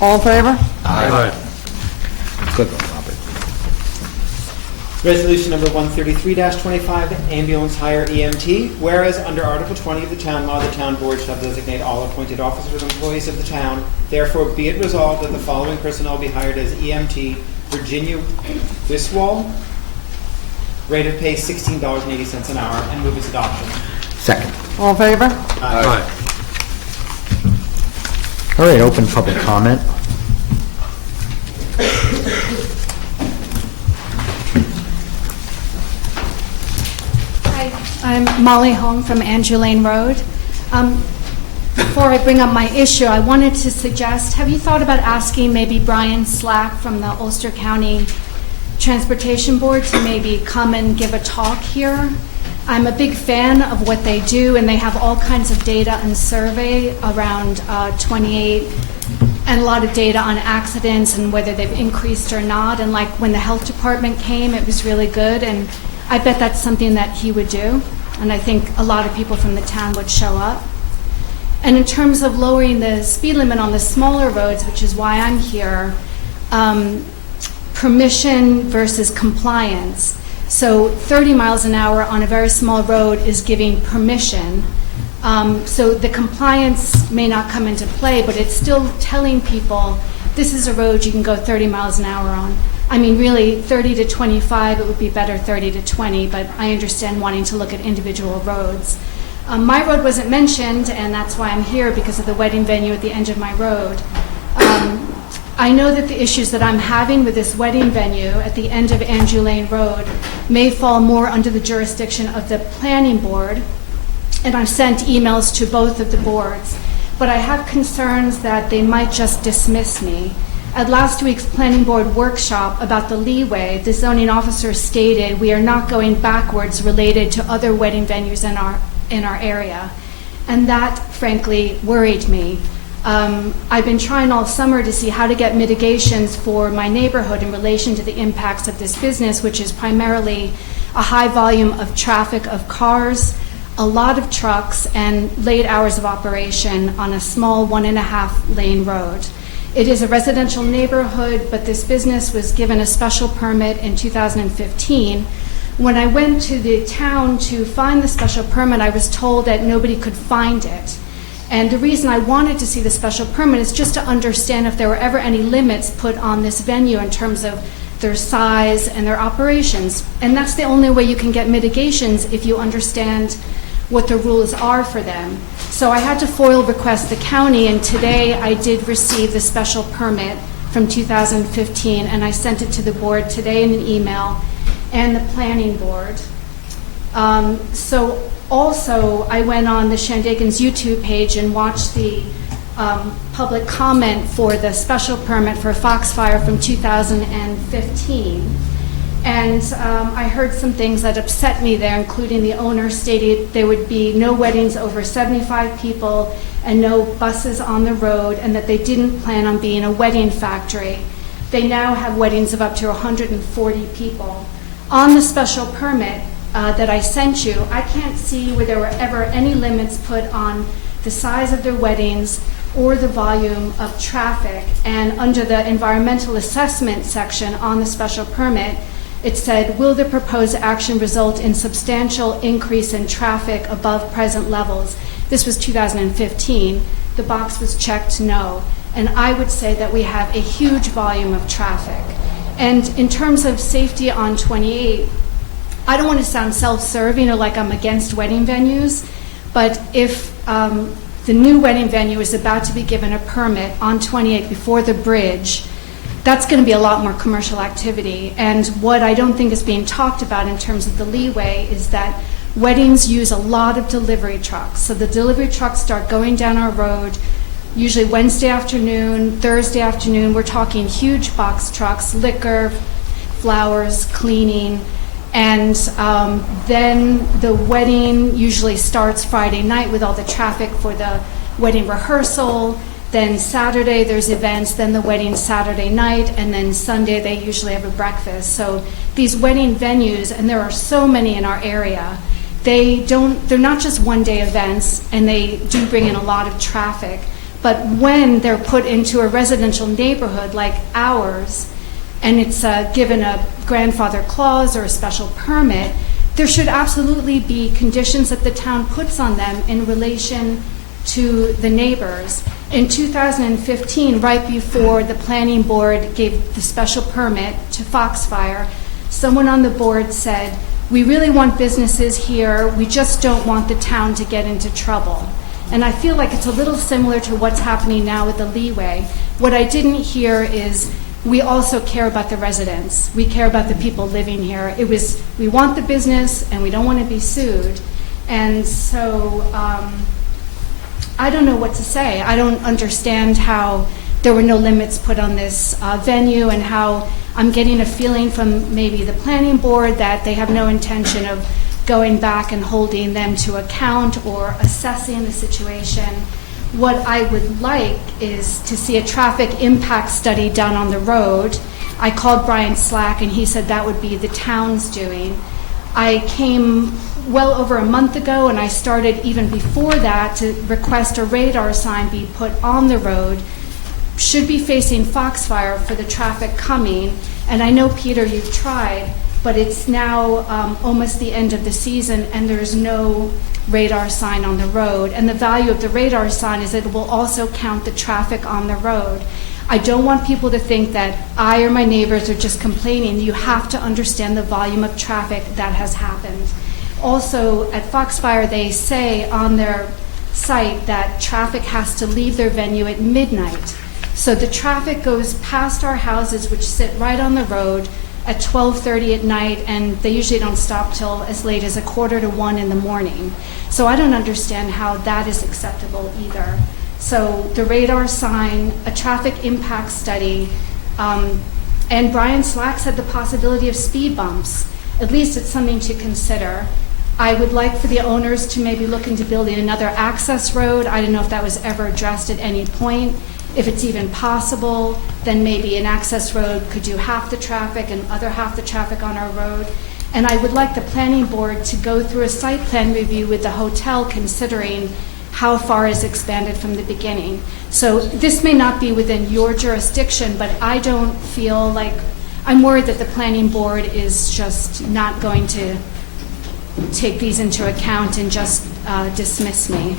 All in favor? Aye. Good one, Robert. Resolution number 133-25, ambulance hire EMT. Whereas under Article 20 of the Town Law, the Town Board shall designate all appointed officers and employees of the town. Therefore, be it resolved that the following personnel be hired as EMT: Virginia Wiswall, rate of pay $16.80 an hour, and move its adoption. Second. All in favor? Aye. All right, open public comment. Hi, I'm Molly Hong from Andrew Lane Road. Before I bring up my issue, I wanted to suggest, have you thought about asking maybe Brian Slack from the Ulster County Transportation Board to maybe come and give a talk here? I'm a big fan of what they do, and they have all kinds of data and survey around 28, and a lot of data on accidents and whether they've increased or not. And like when the health department came, it was really good, and I bet that's something that he would do, and I think a lot of people from the town would show up. And in terms of lowering the speed limit on the smaller roads, which is why I'm here, permission versus compliance. So 30 miles an hour on a very small road is giving permission. So the compliance may not come into play, but it's still telling people this is a road you can go 30 miles an hour on. I mean, really, 30 to 25, it would be better 30 to 20, but I understand wanting to look at individual roads. My road wasn't mentioned, and that's why I'm here, because of the wedding venue at the end of my road. I know that the issues that I'm having with this wedding venue at the end of Andrew Lane Road may fall more under the jurisdiction of the planning board, and I've sent emails to both of the boards, but I have concerns that they might just dismiss me. At last week's planning board workshop about the leeway, the zoning officer stated we are not going backwards related to other wedding venues in our area, and that frankly worried me. I've been trying all summer to see how to get mitigations for my neighborhood in relation to the impacts of this business, which is primarily a high volume of traffic of cars, a lot of trucks, and late hours of operation on a small 1.5 lane road. It is a residential neighborhood, but this business was given a special permit in 2015. When I went to the town to find the special permit, I was told that nobody could find it. And the reason I wanted to see the special permit is just to understand if there were ever any limits put on this venue in terms of their size and their operations. And that's the only way you can get mitigations, if you understand what the rules are for them. So I had to FOIL request the county, and today I did receive the special permit from 2015, and I sent it to the board today in an email, and the planning board. So also, I went on the Shandaken's YouTube page and watched the public comment for the special permit for Foxfire from 2015. And I heard some things that upset me there, including the owner stated there would be no weddings over 75 people and no buses on the road, and that they didn't plan on being a wedding factory. They now have weddings of up to 140 people. On the special permit that I sent you, I can't see where there were ever any limits put on the size of their weddings or the volume of traffic. And under the environmental assessment section on the special permit, it said, will the proposed action result in substantial increase in traffic above present levels? This was 2015. The box was checked no. And I would say that we have a huge volume of traffic. And in terms of safety on 28, I don't want to sound self-serving or like I'm against wedding venues, but if the new wedding venue is about to be given a permit on 28 before the bridge, that's going to be a lot more commercial activity. And what I don't think is being talked about in terms of the leeway is that weddings use a lot of delivery trucks. So the delivery trucks start going down our road usually Wednesday afternoon, Thursday afternoon. We're talking huge box trucks, liquor, flowers, cleaning. And then the wedding usually starts Friday night with all the traffic for the wedding rehearsal. Then Saturday there's events, then the wedding Saturday night, and then Sunday they usually have a breakfast. So these wedding venues, and there are so many in our area, they're not just one-day events, and they do bring in a lot of traffic. But when they're put into a residential neighborhood like ours, and it's given a grandfather clause or a special permit, there should absolutely be conditions that the town puts on them in relation to the neighbors. In 2015, right before the planning board gave the special permit to Foxfire, someone on the board said, "We really want businesses here, we just don't want the town to get into trouble." And I feel like it's a little similar to what's happening now with the leeway. What I didn't hear is we also care about the residents. We care about the people living here. It was, we want the business and we don't want to be sued. And so I don't know what to say. I don't understand how there were no limits put on this venue, and how I'm getting a feeling from maybe the planning board that they have no intention of going back and holding them to account or assessing the situation. What I would like is to see a traffic impact study done on the road. I called Brian Slack and he said that would be the town's doing. I came well over a month ago, and I started even before that to request a radar sign be put on the road. Should be facing Foxfire for the traffic coming. And I know, Peter, you've tried, but it's now almost the end of the season and there's no radar sign on the road. And the value of the radar sign is that it will also count the traffic on the road. I don't want people to think that I or my neighbors are just complaining. You have to understand the volume of traffic that has happened. Also, at Foxfire, they say on their site that traffic has to leave their venue at midnight. So the traffic goes past our houses, which sit right on the road, at 12:30 at night, and they usually don't stop till as late as 12:45 in the morning. So I don't understand how that is acceptable either. So the radar sign, a traffic impact study, and Brian Slack said the possibility of speed bumps. At least it's something to consider. I would like for the owners to maybe look into building another access road. I don't know if that was ever addressed at any point. If it's even possible, then maybe an access road could do half the traffic and other half the traffic on our road. And I would like the planning board to go through a site plan review with the hotel, considering how far is expanded from the beginning. So this may not be within your jurisdiction, but I don't feel like, I'm worried that the planning board is just not going to take these into account and just dismiss me.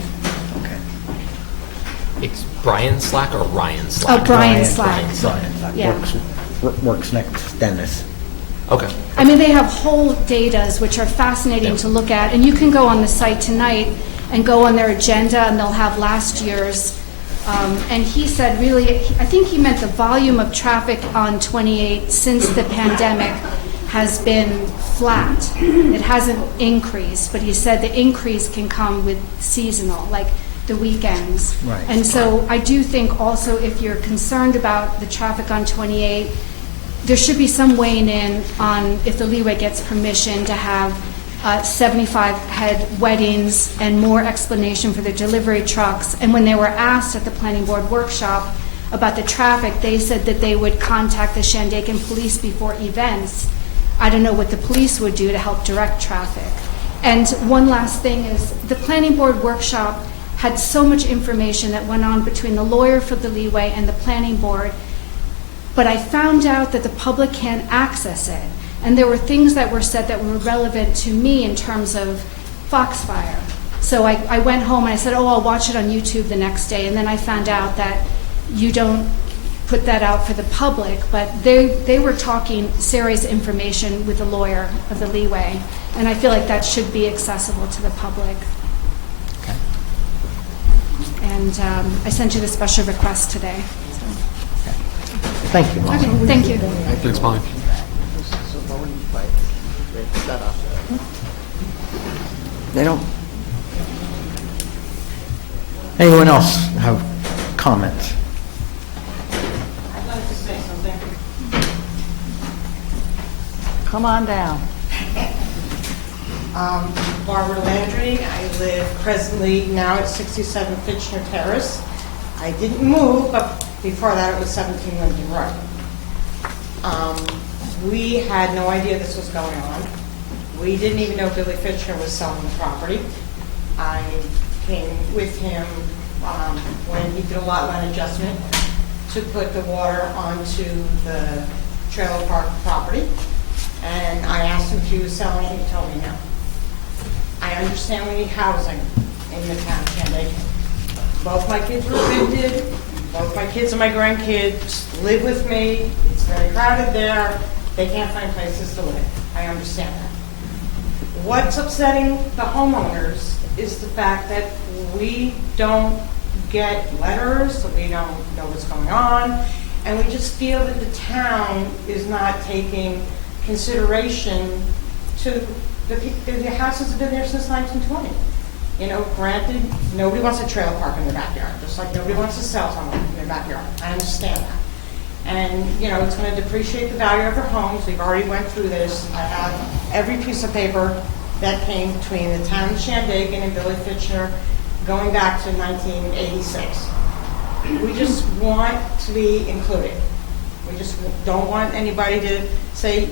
It's Brian Slack or Ryan Slack? Oh, Brian Slack. Brian Slack. Yeah. Works next to Dennis. Okay. I mean, they have whole datas which are fascinating Yeah. to look at, and you can go on the site tonight and go on their agenda, and they'll have last year's. And he said, really, I think he meant the volume of traffic on 28 since the pandemic has been flat. It hasn't increased, but he said the increase can come with seasonal, like the weekends. Right. And so I do think also, if you're concerned about the traffic on 28, there should be some weighing in on if the leeway gets permission to have 75-head weddings and more explanation for the delivery trucks. And when they were asked at the planning board workshop about the traffic, they said that they would contact the Shandaken police before events. I don't know what the police would do to help direct traffic. And one last thing is, the planning board workshop had so much information that went on between the lawyer for the leeway and the planning board, but I found out that the public can't access it. And there were things that were said that were relevant to me in terms of Foxfire. So I went home and I said, oh, I'll watch it on YouTube the next day. And then I found out that you don't put that out for the public, but they were talking serious information with the lawyer of the leeway. And I feel like that should be accessible to the public. and I sent you the special request today. So. Thank you, Molly. Okay, thank you. Thanks, Molly. They don't. Anyone else have comments? I'd like to say something. Come on down. Barbara Landry. I live presently now at 67 Fitchner Terrace. I didn't move, but before that it was 17 Linden Road. We had no idea this was going on. We didn't even know Billy Fitchner was selling the property. I came with him when he did a lot line adjustment to put the water onto the trailer park property. And I asked him if he was selling it, he told me no. I understand we need housing in the town of Shandaken. Both my kids were evicted, both my kids and my grandkids live with me. It's very crowded there. They can't find places to live. I understand that. What's upsetting the homeowners is the fact that we don't get letters, so we don't know what's going on, and we just feel that the town is not taking consideration to the houses have been there since 1920. You know, granted, nobody wants a trailer park in their backyard, just like nobody wants to sell something in their backyard. I understand that. And, you know, it's going to depreciate the value of their homes. We've already went through this. I have every piece of paper that came between the town of Shandaken and Billy Fitchner going back to 1986. We just want to be included. We just don't want anybody to say,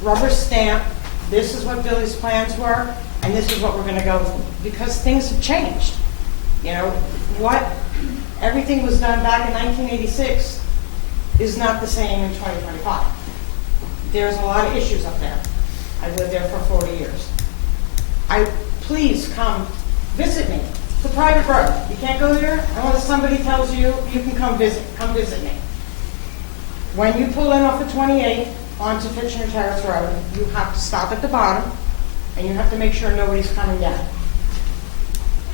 rubber stamp, this is what Billy's plans were, and this is what we're going to go with, because things have changed. You know, everything was done back in 1986 is not the same in 2025. There's a lot of issues up there. I lived there for 40 years. Please come visit me. It's a private road. You can't go there unless somebody tells you you can come visit. Come visit me. When you pull in off of 28 onto Fitchner Terrace Road, you have to stop at the bottom, and you have to make sure nobody's coming down.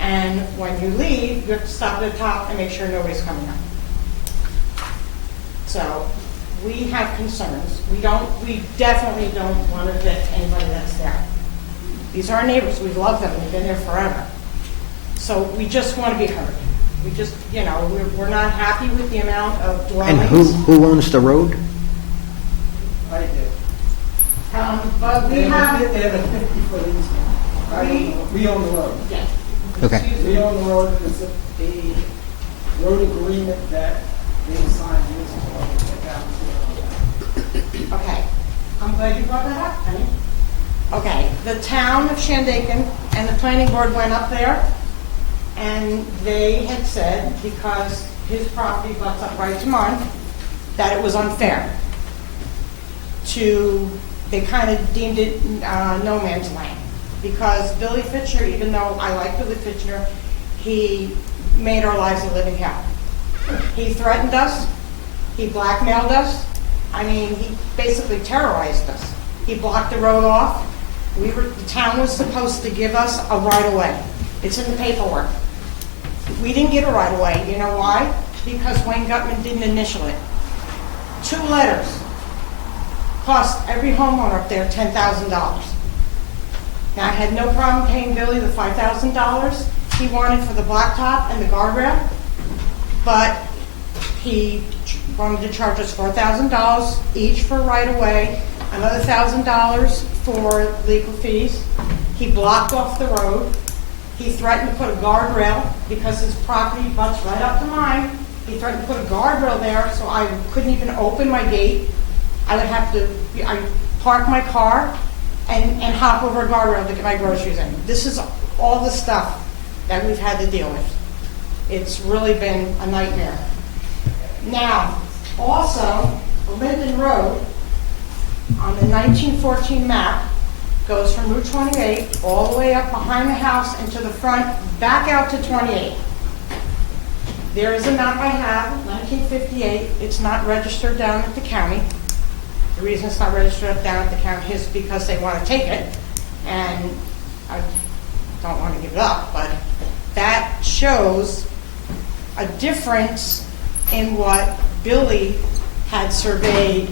And when you leave, you have to stop at the top and make sure nobody's coming up. So we have concerns. We definitely don't want to evict anybody that's there. These are our neighbors. We love them. We've been there forever. So we just want to be heard. We just, you know, we're not happy with the amount of dwellings. And who owns the road? I do. But we They have. have a 50-foot easement. We own the road. Yeah. Okay. We own the road, and it's a road agreement that they signed years ago. Okay. I'm glad you brought that up, honey. Okay. The town of Shandaken and the planning board went up there, and they had said, because his property butts up right to mine, that it was unfair. They kind of deemed it no man's land. Because Billy Fitchner, even though I like Billy Fitchner, he made our lives a living hell. He threatened us. He blackmailed us. I mean, he basically terrorized us. He blocked the road off. The town was supposed to give us a right-of-way. It's in the paperwork. We didn't get a right-of-way. You know why? Because Wayne Gutman didn't initial it. 2 letters cost every homeowner up there $10,000. Now, I had no problem paying Billy the $5,000 he wanted for the blacktop and the guardrail, but he wanted to charge us $4,000 each for right-of-way, another $1,000 for legal fees. He blocked off the road. He threatened to put a guardrail because his property butts right up to mine. He threatened to put a guardrail there so I couldn't even open my gate. I would have to park my car and hop over a guardrail to get my groceries in. This is all the stuff that we've had to deal with. It's really been a nightmare. Now, also, Linden Road on the 1914 map goes from Route 28 all the way up behind the house and to the front, back out to 28. There is a map I have, 1958. It's not registered down at the county. The reason it's not registered down at the county is because they want to take it, and I don't want to give it up, but that shows a difference in what Billy had surveyed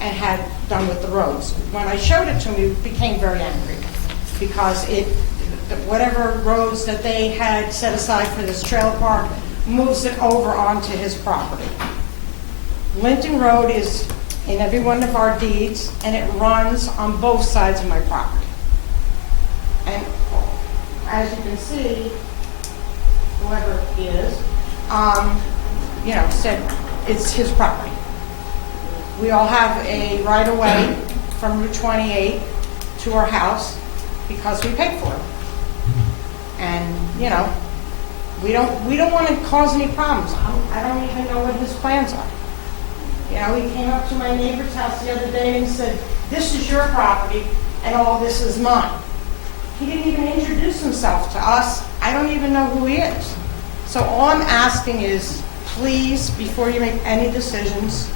and had done with the roads. When I showed it to him, he became very angry because whatever roads that they had set aside for this trailer park moves it over onto his property. Linton Road is in every one of our deeds, and it runs on both sides of my property. And as you can see, whoever he is, said it's his property. We all have a right-of-way from Route 28 to our house because we paid for it. And, we don't want to cause any problems. I don't even know what his plans are. He came up to my neighbor's house the other day and said, "This is your property and all this is mine." He didn't even introduce himself to us. I don't even know who he is. So all I'm asking is, please, before you make any decisions,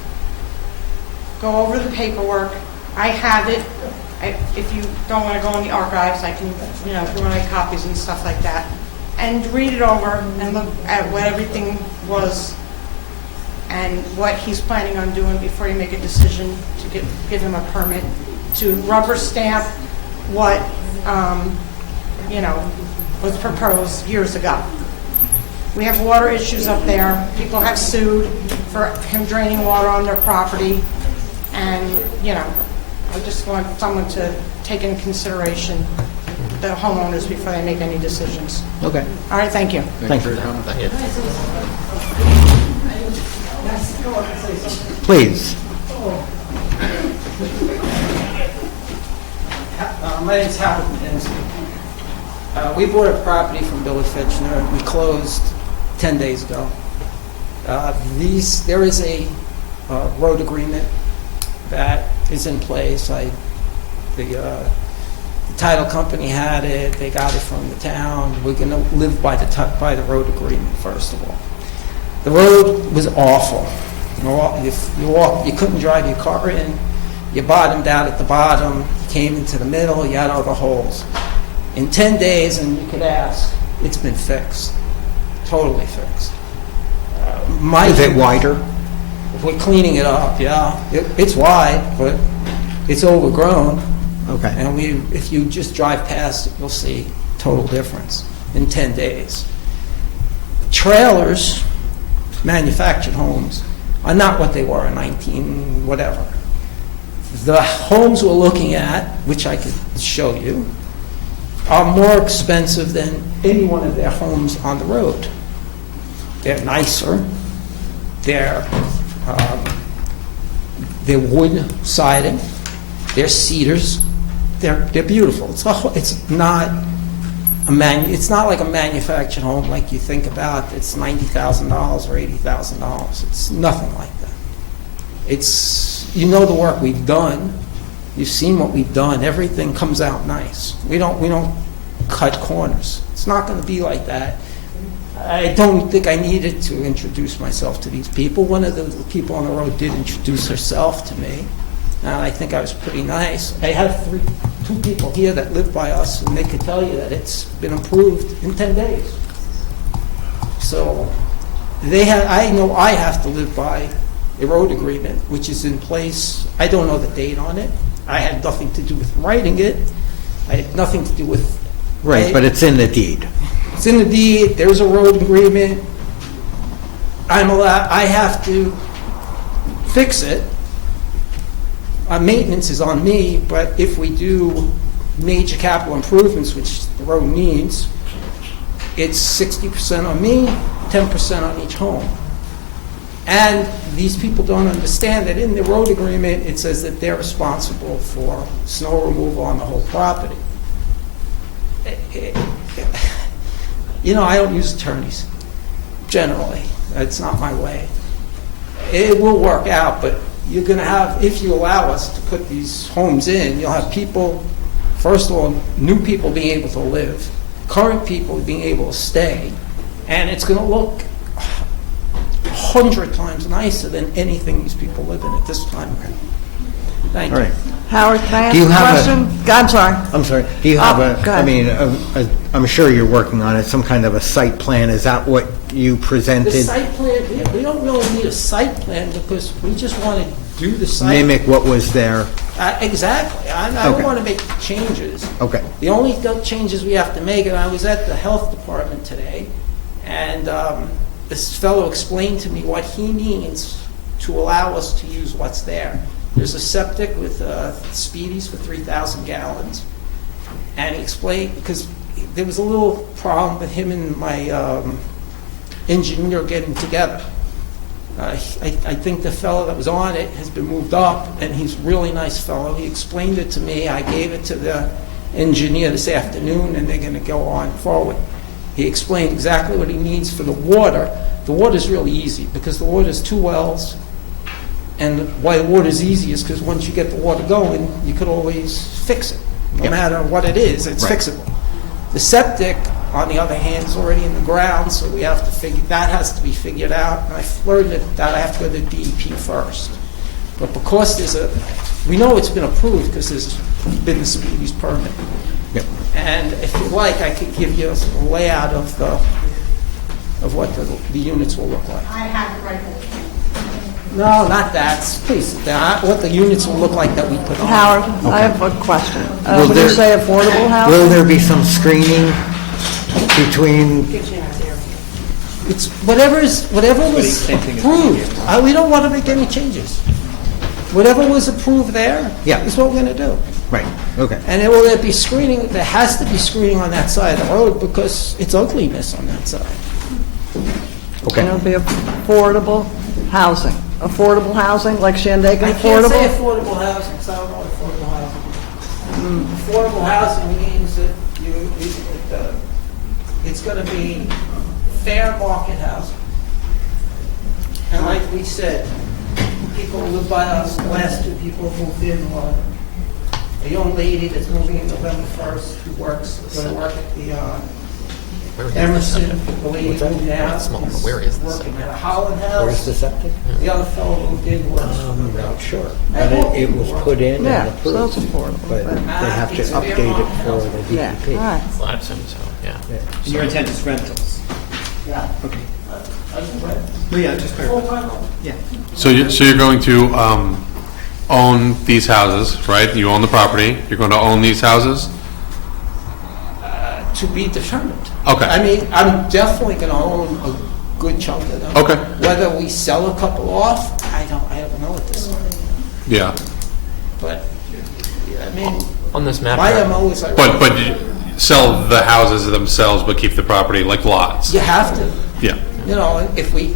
go over the paperwork. I have it. If you don't want to go in the archives, I can, if you want to make copies and stuff like that. And read it over and look at what everything was and what he's planning on doing before you make a decision to give him a permit to rubber stamp what, was proposed years ago. We have water issues up there. People have sued for him draining water on their property. And, I just want someone to take into consideration the homeowners before they make any decisions. Okay. All right, thank you. Thank you. Thank you. Please. My name's Howard Madinsky. We bought a property from Billy Fitchner. We closed 10 days ago. There is a road agreement that is in place. The title company had it. They got it from the town. We're going to live by the road agreement, first of all. The road was awful. You couldn't drive your car in. You bottomed out at the bottom. You came into the middle. You had all the holes. In 10 days, and you could ask, it's been fixed. Totally fixed. Is it wider? We're cleaning it up, yeah. It's wide, but it's overgrown. Okay. And if you just drive past it, you'll see total difference in 10 days. Trailers, manufactured homes, are not what they were in 19 whatever. The homes we're looking at, which I could show you, are more expensive than any one of their homes on the road. They're nicer. They're wood siding. They're cedars. They're beautiful. It's not like a manufactured home like you think about. It's $90,000 or $80,000. It's nothing like that. The work we've done. You've seen what we've done. Everything comes out nice. We don't cut corners. It's not going to be like that. I don't think I needed to introduce myself to these people. One of the people on the road did introduce herself to me, and I think I was pretty nice. I have two people here that live by us, and they could tell you that it's been improved in 10 days. So I know I have to live by a road agreement, which is in place. I don't know the date on it. I had nothing to do with writing it. I had nothing to do with... Right, but it's in the deed. It's in the deed. There's a road agreement. I have to fix it. Maintenance is on me, but if we do major capital improvements, which the road needs, it's 60% on me, 10% on each home. And these people don't understand that in the road agreement, it says that they're responsible for snow removal on the whole property. I don't use attorneys, generally. That's not my way. It will work out, but you're going to have, if you allow us to put these homes in, you'll have people, first of all, new people being able to live, current people being able to stay, and it's going to look 100 times nicer than anything these people live in at this time. Thank you. All right. Howard, can I Do you ask a have question? I'm sorry. I'm sorry, do you have go I ahead. mean, I'm sure you're working on it, some kind of a site plan, is that what you The presented? site plan, we don't really need a site plan because we just want to do the site. Mimic what was there? Exactly. I don't Okay. want to make changes. Okay. The only changes we have to make, and I was at the health department today, and this fellow explained to me what he needs to allow us to use what's there. There's a septic with speedies for 3,000 gallons. And he explained, because there was a little problem with him and my engineer getting together. I think the fellow that was on it has been moved up, and he's a really nice fellow. He explained it to me. I gave it to the engineer this afternoon, and they're going to go on forward. He explained exactly what he needs for the water. The water's really easy, because the water's 2 wells. And why the water's easy is because once you get the water going, you could always fix it. No matter what it is, it's fixable. The septic, on the other hand, is already in the ground, so we have to figure, that has to be figured out. And I learned that I have to go to DEP first. But because we know it's been approved because there's been the speedies permit. Yep. And if you like, I could give you a layout of what the units will look like. I have it right there. No, not that. Please, what the units will look like that we put on. Howard, I have a question. Will When there- you say affordable housing? Will there be some screening between, It's whatever was approved. We don't want to make any changes. Whatever was approved there is what we're going to do. right, okay. And will there be screening? There has to be screening on that side of the road because it's ugliness on that side. Okay. And it'll be affordable housing. Affordable housing, like Shandaken I can't say affordable? affordable housing because I don't know what affordable housing is. Affordable housing means that it's going to be fair market housing. And like we said, people who live by us, the last 2 people who moved in were a young lady that's moving in November 1st who works, going to work at the Emerson, the lady moved out. Where is this? Working at Holland House. Where's the septic? The other fellow moved in works. I'm not sure. But it was put in Yeah, and so it's approved, affordable. but they have to update it for the Yeah, DEP. all right. Well, I assume so, yeah. And your intent is rentals? Yeah. Okay. I can rent. Well, yeah, just clarify. Full-time. Yeah. So you're going to own these houses, right? You own the property, you're going to own these houses? To be determined. Okay. I mean, I'm definitely going to own a good chunk of them. Okay. Whether we sell a couple off, I don't know at this point. Yeah. But, I mean, On this map, my MO is like, But you sell the houses themselves, but keep the property like lots? you have to. Yeah. You know, if we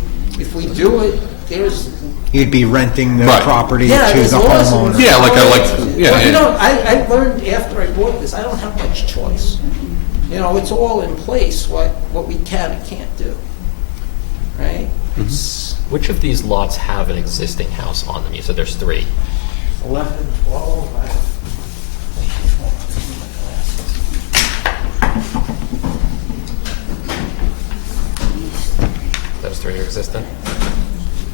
do it, there's. You'd be renting the Right. property Yeah, to there's the laws. homeowner. Yeah, yeah, Well, you yeah. know, I learned after I bought this, I don't have much choice. You know, it's all in place, what we can and can't do. Right? which of these lots have an existing house on them? You said there's 3. 11, 12, Those 3 are existing?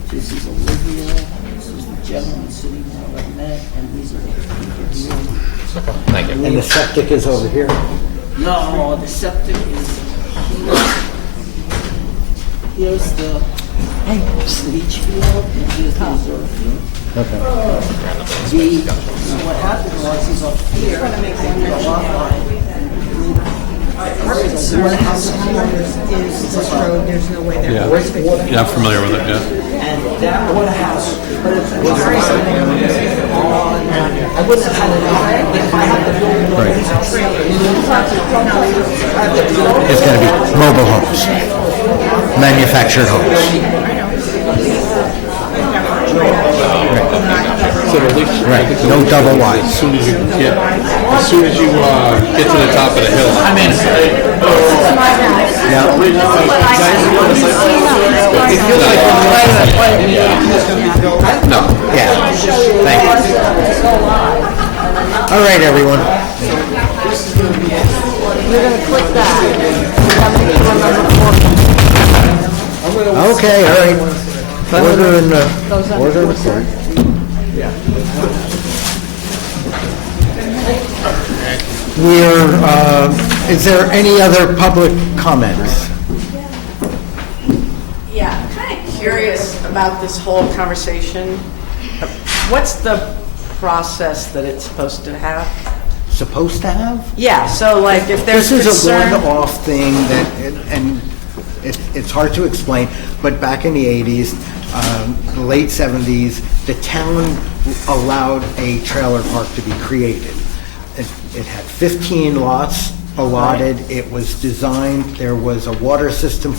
This is Olivia, this is the gentleman sitting there I met, and these are the people here. Okay, thank you. And the septic is over here? No, the septic is here's the leach field, and here's the reserve field. Okay. So what happened was, he's up here, and the lot line. Our house is this road, there's no way they're going to fix it. Yeah, I'm familiar with it, yeah. And that water house was on, I wouldn't have had it if I had to build one of these trailers. It's going to be mobile homes, manufactured homes. Right, no double wide. As soon as you get to the top of the hill. I mean, No, yeah, thank you. All right, everyone. You're going to click that. Okay, all right. Order and report. Is there any other public comments? Yeah, I'm kind of curious about this whole conversation. What's the process that it's supposed to have? Supposed to have? Yeah, so like if there's This is a concern... one-off thing and it's hard to explain, but back in the 80s, the late 70s, the town allowed a trailer park to be created. It had 15 lots allotted. It was designed, there was a water system,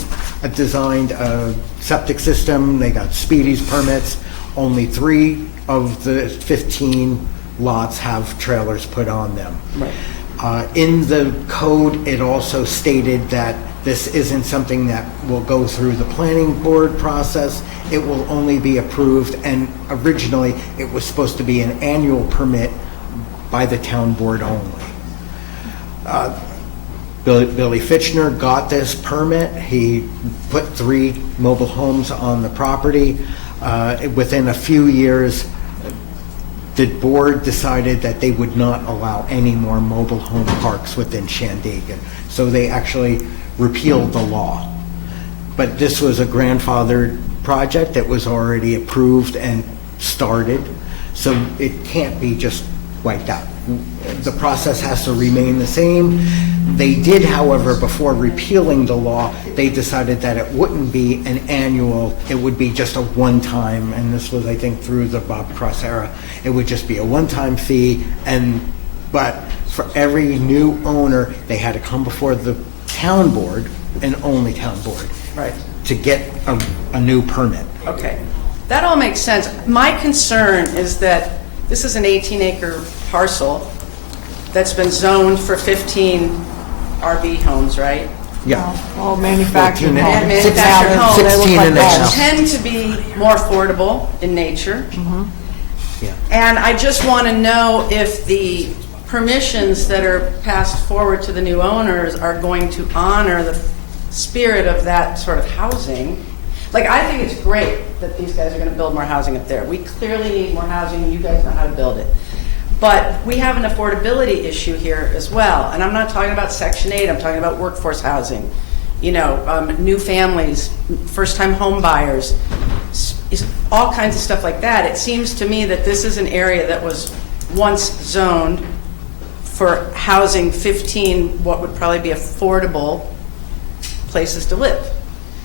designed a septic system. They got Speedy's permits. Only 3 of the 15 lots have trailers put on them. Right. In the code, it also stated that this isn't something that will go through the planning board process. It will only be approved, and originally it was supposed to be an annual permit by the town board only. Billy Fitchner got this permit. He put 3 mobile homes on the property. Within a few years, the board decided that they would not allow any more mobile home parks within Shandaken. So they actually repealed the law. But this was a grandfathered project that was already approved and started, so it can't be just wiped out. The process has to remain the same. They did, however, before repealing the law, they decided that it wouldn't be an annual, it would be just a one-time, and this was, I think, through the Bob Cross era. It would just be a one-time fee, but for every new owner, they had to come before the town board, and only town board, Right. to get a new permit. Okay, that all makes sense. My concern is that this is an 18-acre parcel that's been zoned for 15 RV homes, right? Yeah. All manufactured 14 and- homes. Manufactured homes. They look 16 like and a homes. half. Tend to be more affordable in nature. Yeah. And I just want to know if the permissions that are passed forward to the new owners are going to honor the spirit of that sort of housing. Like, I think it's great that these guys are going to build more housing up there. We clearly need more housing, and you guys know how to build it. But we have an affordability issue here as well. And I'm not talking about Section 8, I'm talking about workforce housing. You know, new families, first-time home buyers, all kinds of stuff like that. It seems to me that this is an area that was once zoned for housing 15, what would probably be affordable places to live.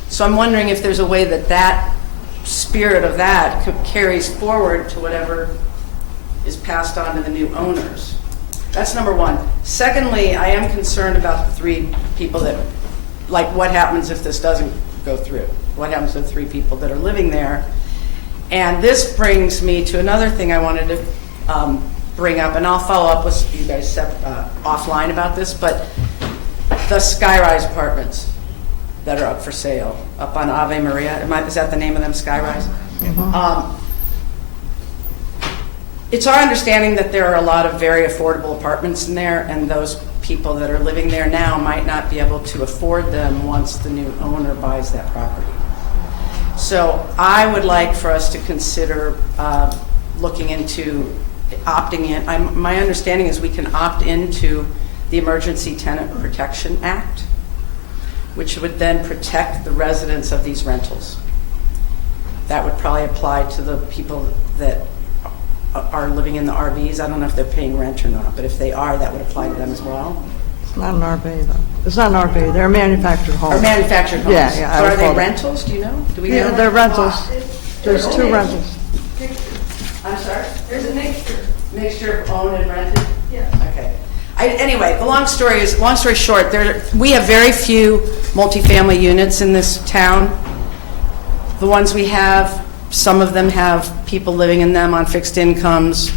So I'm wondering if there's a way that that spirit of that carries forward to whatever is passed on to the new owners. That's number one. Secondly, I am concerned about the 3 people that, like, what happens if this doesn't go through? What happens to the 3 people that are living there? And this brings me to another thing I wanted to bring up, and I'll follow up with you guys offline about this, but the skyrise apartments that are up for sale up on Ave Maria. Is that the name of them, skyrise? It's our understanding that there are a lot of very affordable apartments in there, and those people that are living there now might not be able to afford them once the new owner buys that property. So I would like for us to consider looking into opting in. My understanding is we can opt into the Emergency Tenant Protection Act, which would then protect the residents of these rentals. That would probably apply to the people that are living in the RVs. I don't know if they're paying rent or not, but if they are, that would apply to them as well. It's not an RV, though. It's not an RV. They're manufactured homes. Or manufactured homes. Yeah. So I are would they call it- rentals? Do you know? Do we Yeah, know? they're rentals. There's 2 rentals. I'm sorry? There's a mixture. Mixture of owned and rented? Yes. Okay. Anyway, the long story short, we have very few multifamily units in this town. The ones we have, some of them have people living in them on fixed incomes.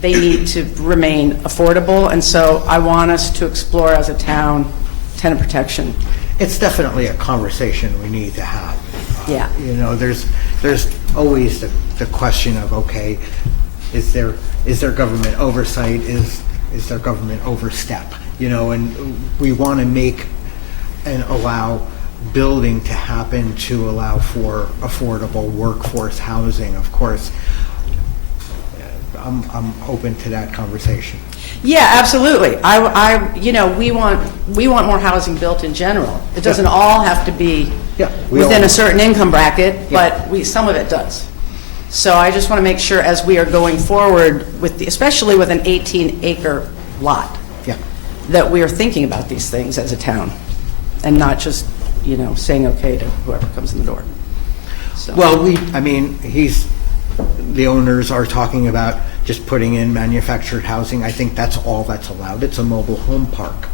They need to remain affordable, and so I want us to explore as a town tenant protection. It's definitely a conversation we need to have. Yeah. You know, there's always the question of, okay, is there government oversight? Is there government overstep? You know, and we want to make and allow building to happen to allow for affordable workforce housing. Of course, I'm open to that conversation. Yeah, absolutely. We want more housing built in general. It doesn't all have to be within a certain income bracket, but some of it does. So I just want to make sure as we are going forward especially with an 18-acre lot, that we are thinking about these things as a town and not just, saying okay to whoever comes in the door. So. Well, the owners are talking about just putting in manufactured housing. I think that's all that's allowed. It's a mobile home park.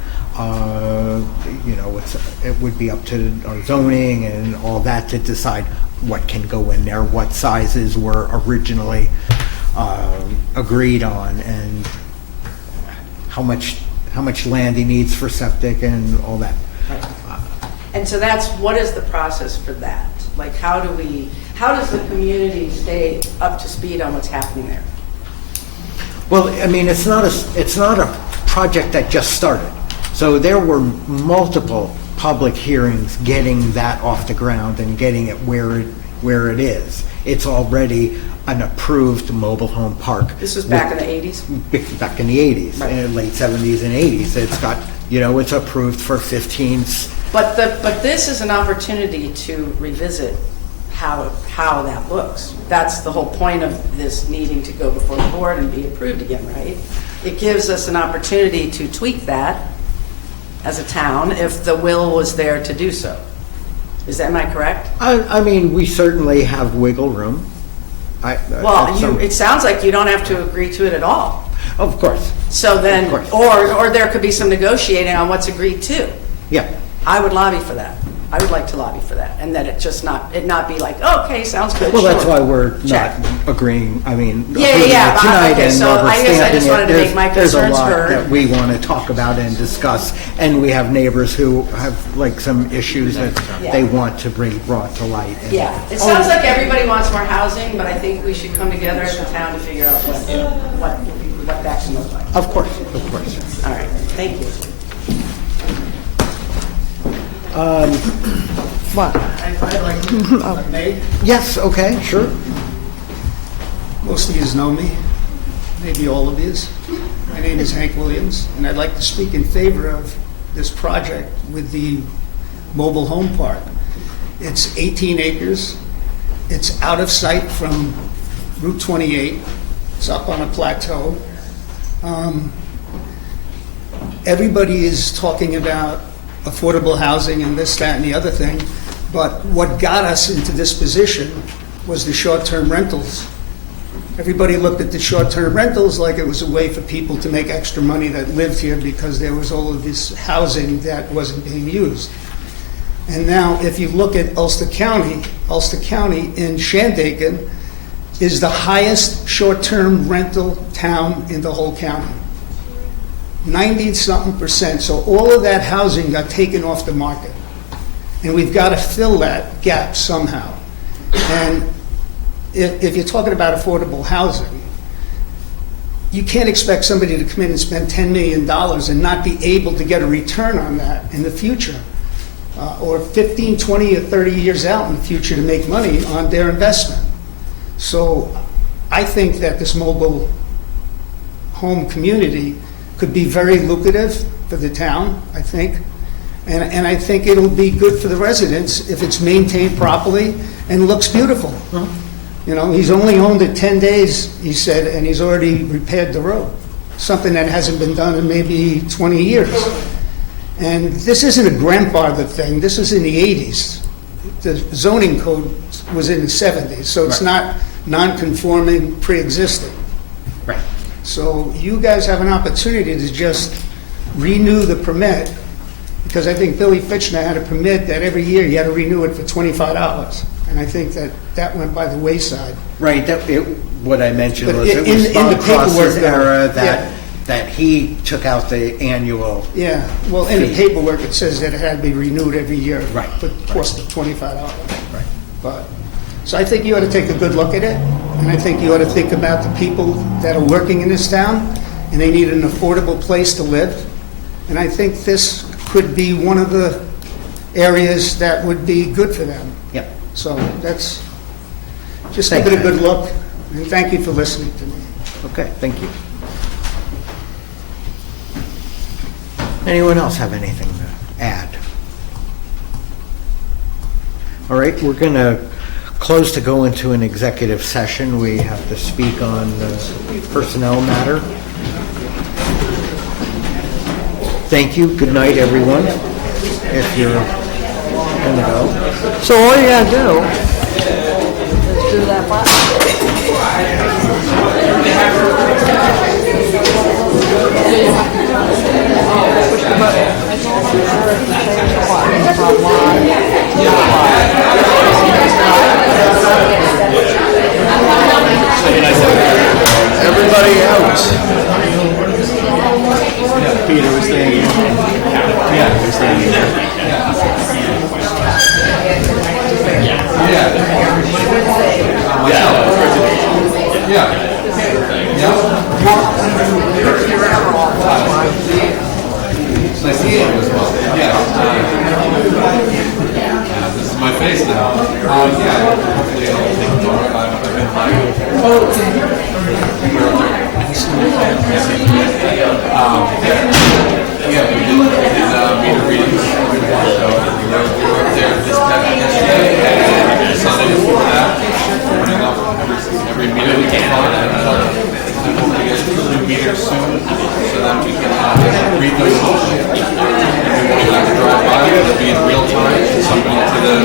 It would be up to our zoning and all that to decide what can go in there, what sizes were originally agreed on, and how much land he needs for septic and all that. And so what is the process for that? Like, how does the community stay up to speed on what's happening there? Well, it's not a project that just started. So there were multiple public hearings getting that off the ground and getting it where it is. It's already an approved mobile home park. This was back in the 80s? Back in the 80s, late 70s and 80s. It's got, it's approved for 15. But this is an opportunity to revisit how that looks. That's the whole point of this needing to go before the board and be approved again, right? It gives us an opportunity to tweak that as a town if the will was there to do so. Am I correct? We certainly have wiggle room. It sounds like you don't have to agree to it at all. Of course. So then, or there could be some negotiating on what's agreed to. Yeah. I would lobby for that. I would like to lobby for that, and that it not be like, okay, sounds good. Well, sure. that's why we're Check. not agreeing. Yeah. Tonight, okay, and so I guess I just wanted to make my there's a concerns lot heard. that we want to talk about and discuss, and we have neighbors who have some issues that they want to bring brought to light. Yeah, it sounds like everybody wants more housing, but I think we should come together as a town to figure out what that can look like. Of course. All right, thank you. What? I'd like to, if I may. Yes, okay, sure. Most of you know me, maybe all of you. My name is Hank Williams, and I'd like to speak in favor of this project with the mobile home park. It's 18 acres. It's out of sight from Route 28. It's up on a plateau. Everybody is talking about affordable housing and this, that, and the other thing, but what got us into this position was the short-term rentals. Everybody looked at the short-term rentals like it was a way for people to make extra money that lived here because there was all of this housing that wasn't being used. And now, if you look at Ulster County in Shandaken is the highest short-term rental town in the whole county. 90-something%. So all of that housing got taken off the market. And we've got to fill that gap somehow. And if you're talking about affordable housing, you can't expect somebody to come in and spend $10 million and not be able to get a return on that in the future, or 15, 20, or 30 years out in the future to make money on their investment. So I think that this mobile home community could be very lucrative for the town, I think. And I think it'll be good for the residents if it's maintained properly and looks beautiful. He's only owned it 10 days, he said, and he's already repaired the road. Something that hasn't been done in maybe 20 years. And this isn't a grandfather thing. This was in the 80s. The zoning code was in the 70s, so it's not non-conforming, pre-existing. Right. So you guys have an opportunity to just renew the permit, because I think Billy Fitchner had a permit that every year you had to renew it for $25. And I think that went by the wayside. Right. What I mentioned But was it in was the Bob Cross's paperwork, era that he took out the annual. Yeah. Well, in the paperwork it says that it had to be renewed every year. Right. For the cost of $25. Right. So I think you ought to take a good look at it, and I think you ought to think about the people that are working in this town, and they need an affordable place to live. And I think this could be one of the areas that would be good for them. Yep. So give it a good look, and thank you for listening to me. Okay, thank you. Anyone else have anything to add? All right, we're going to close to go into an executive session. We have to speak on personnel matter. Thank you. Good night, everyone. If you're going to go. So all you gotta do is do that button. Push the button. From line to Everybody out. Peter was staying in. Yeah, we're staying in. Nice to meet you as well. This is my face now. Hopefully I'll take it over. I've been meter readings. So we were up there this past yesterday and Sunday before that. Putting up every meter we can find. And hope to get new meters soon so that we can read them. If we won't have to drive by, it'll be in real time. Somebody to the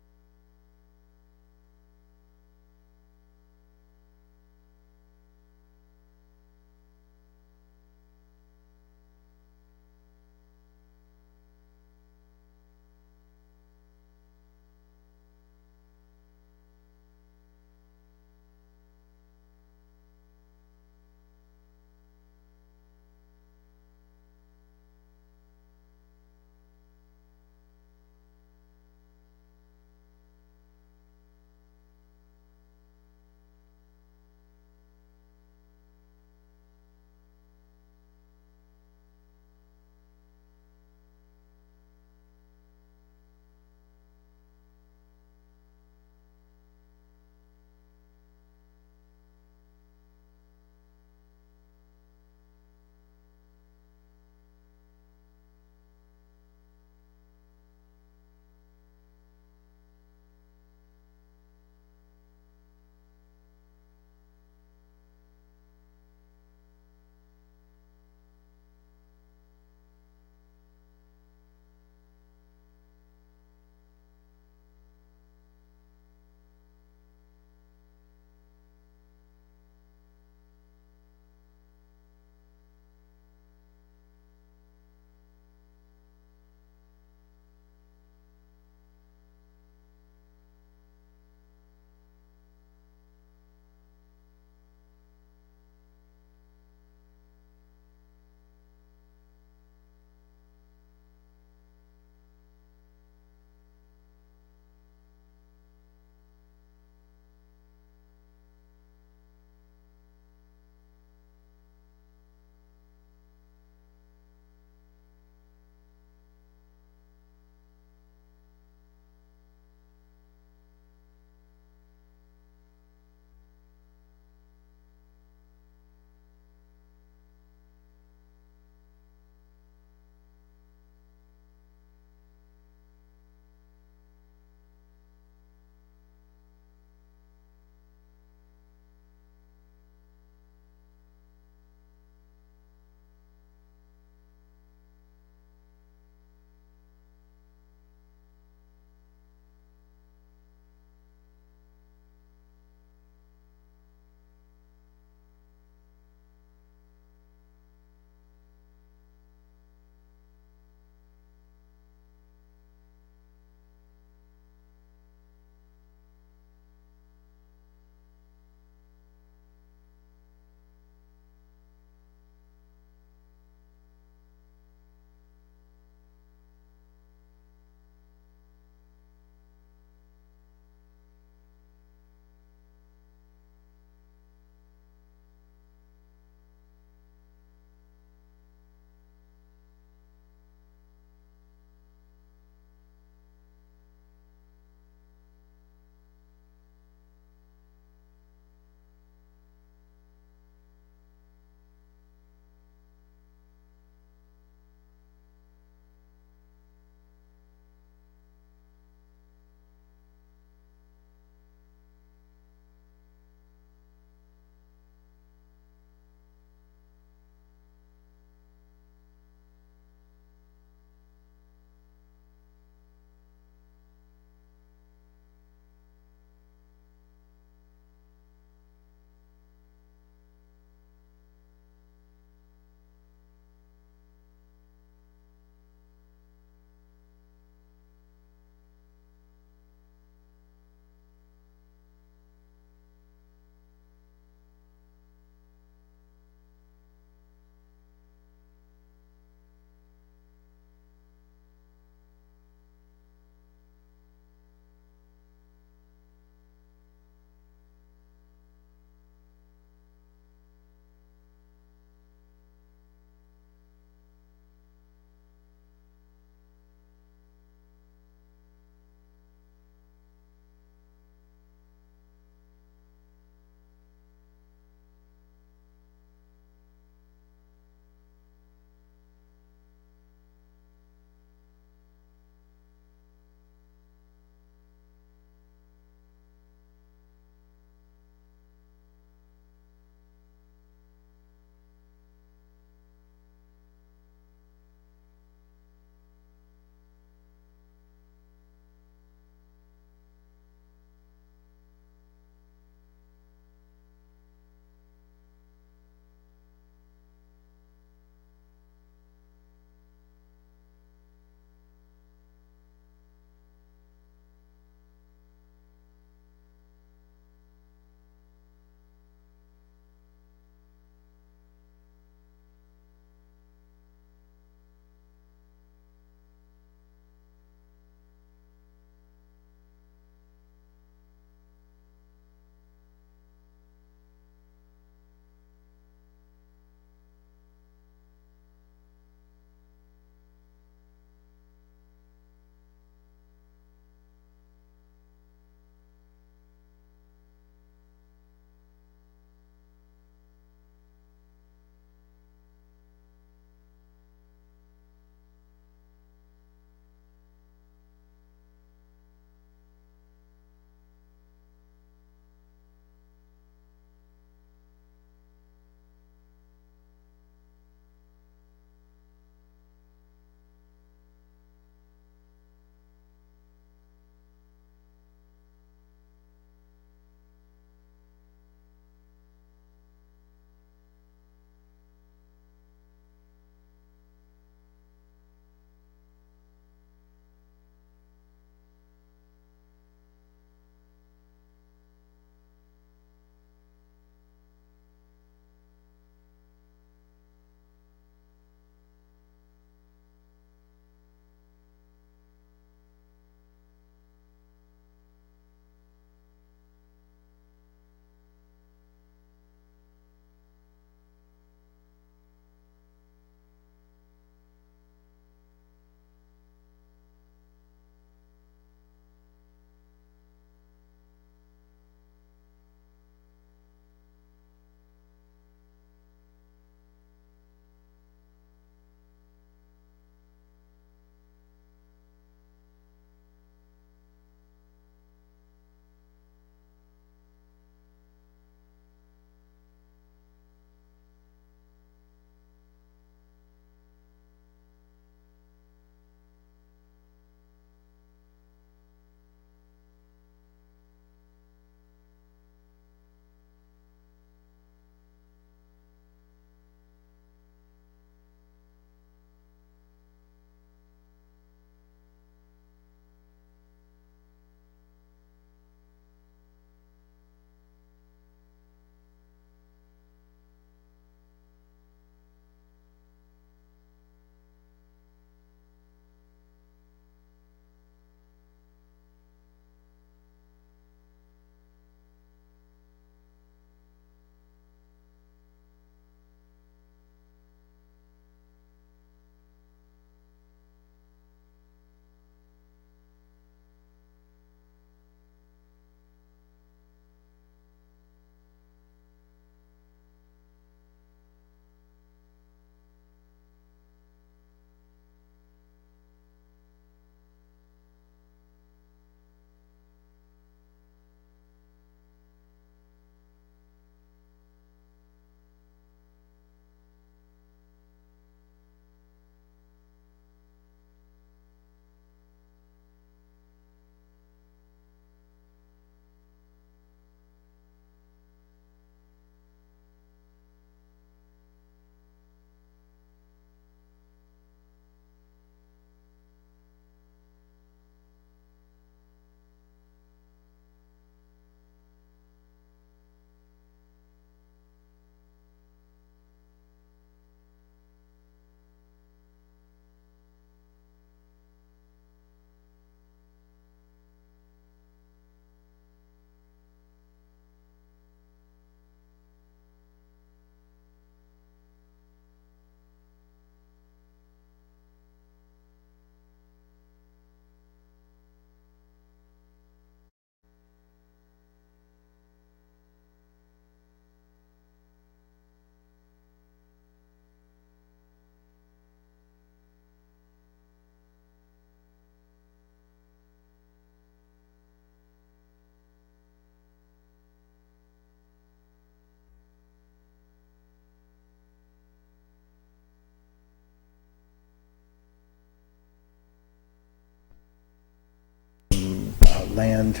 land,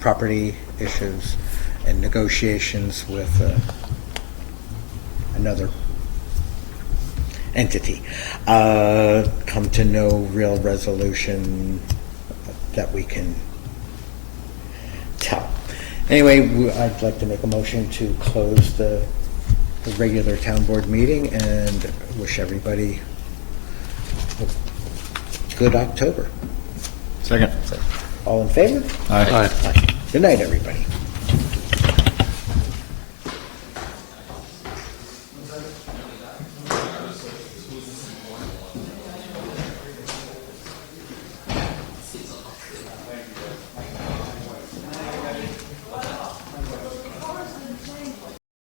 property issues, and negotiations with another entity. Come to no real resolution that we can tell. Anyway, I'd like to make a motion to close the regular town board meeting and wish everybody a good October. Second. All in favor? Aye. Aye. Good night, everybody.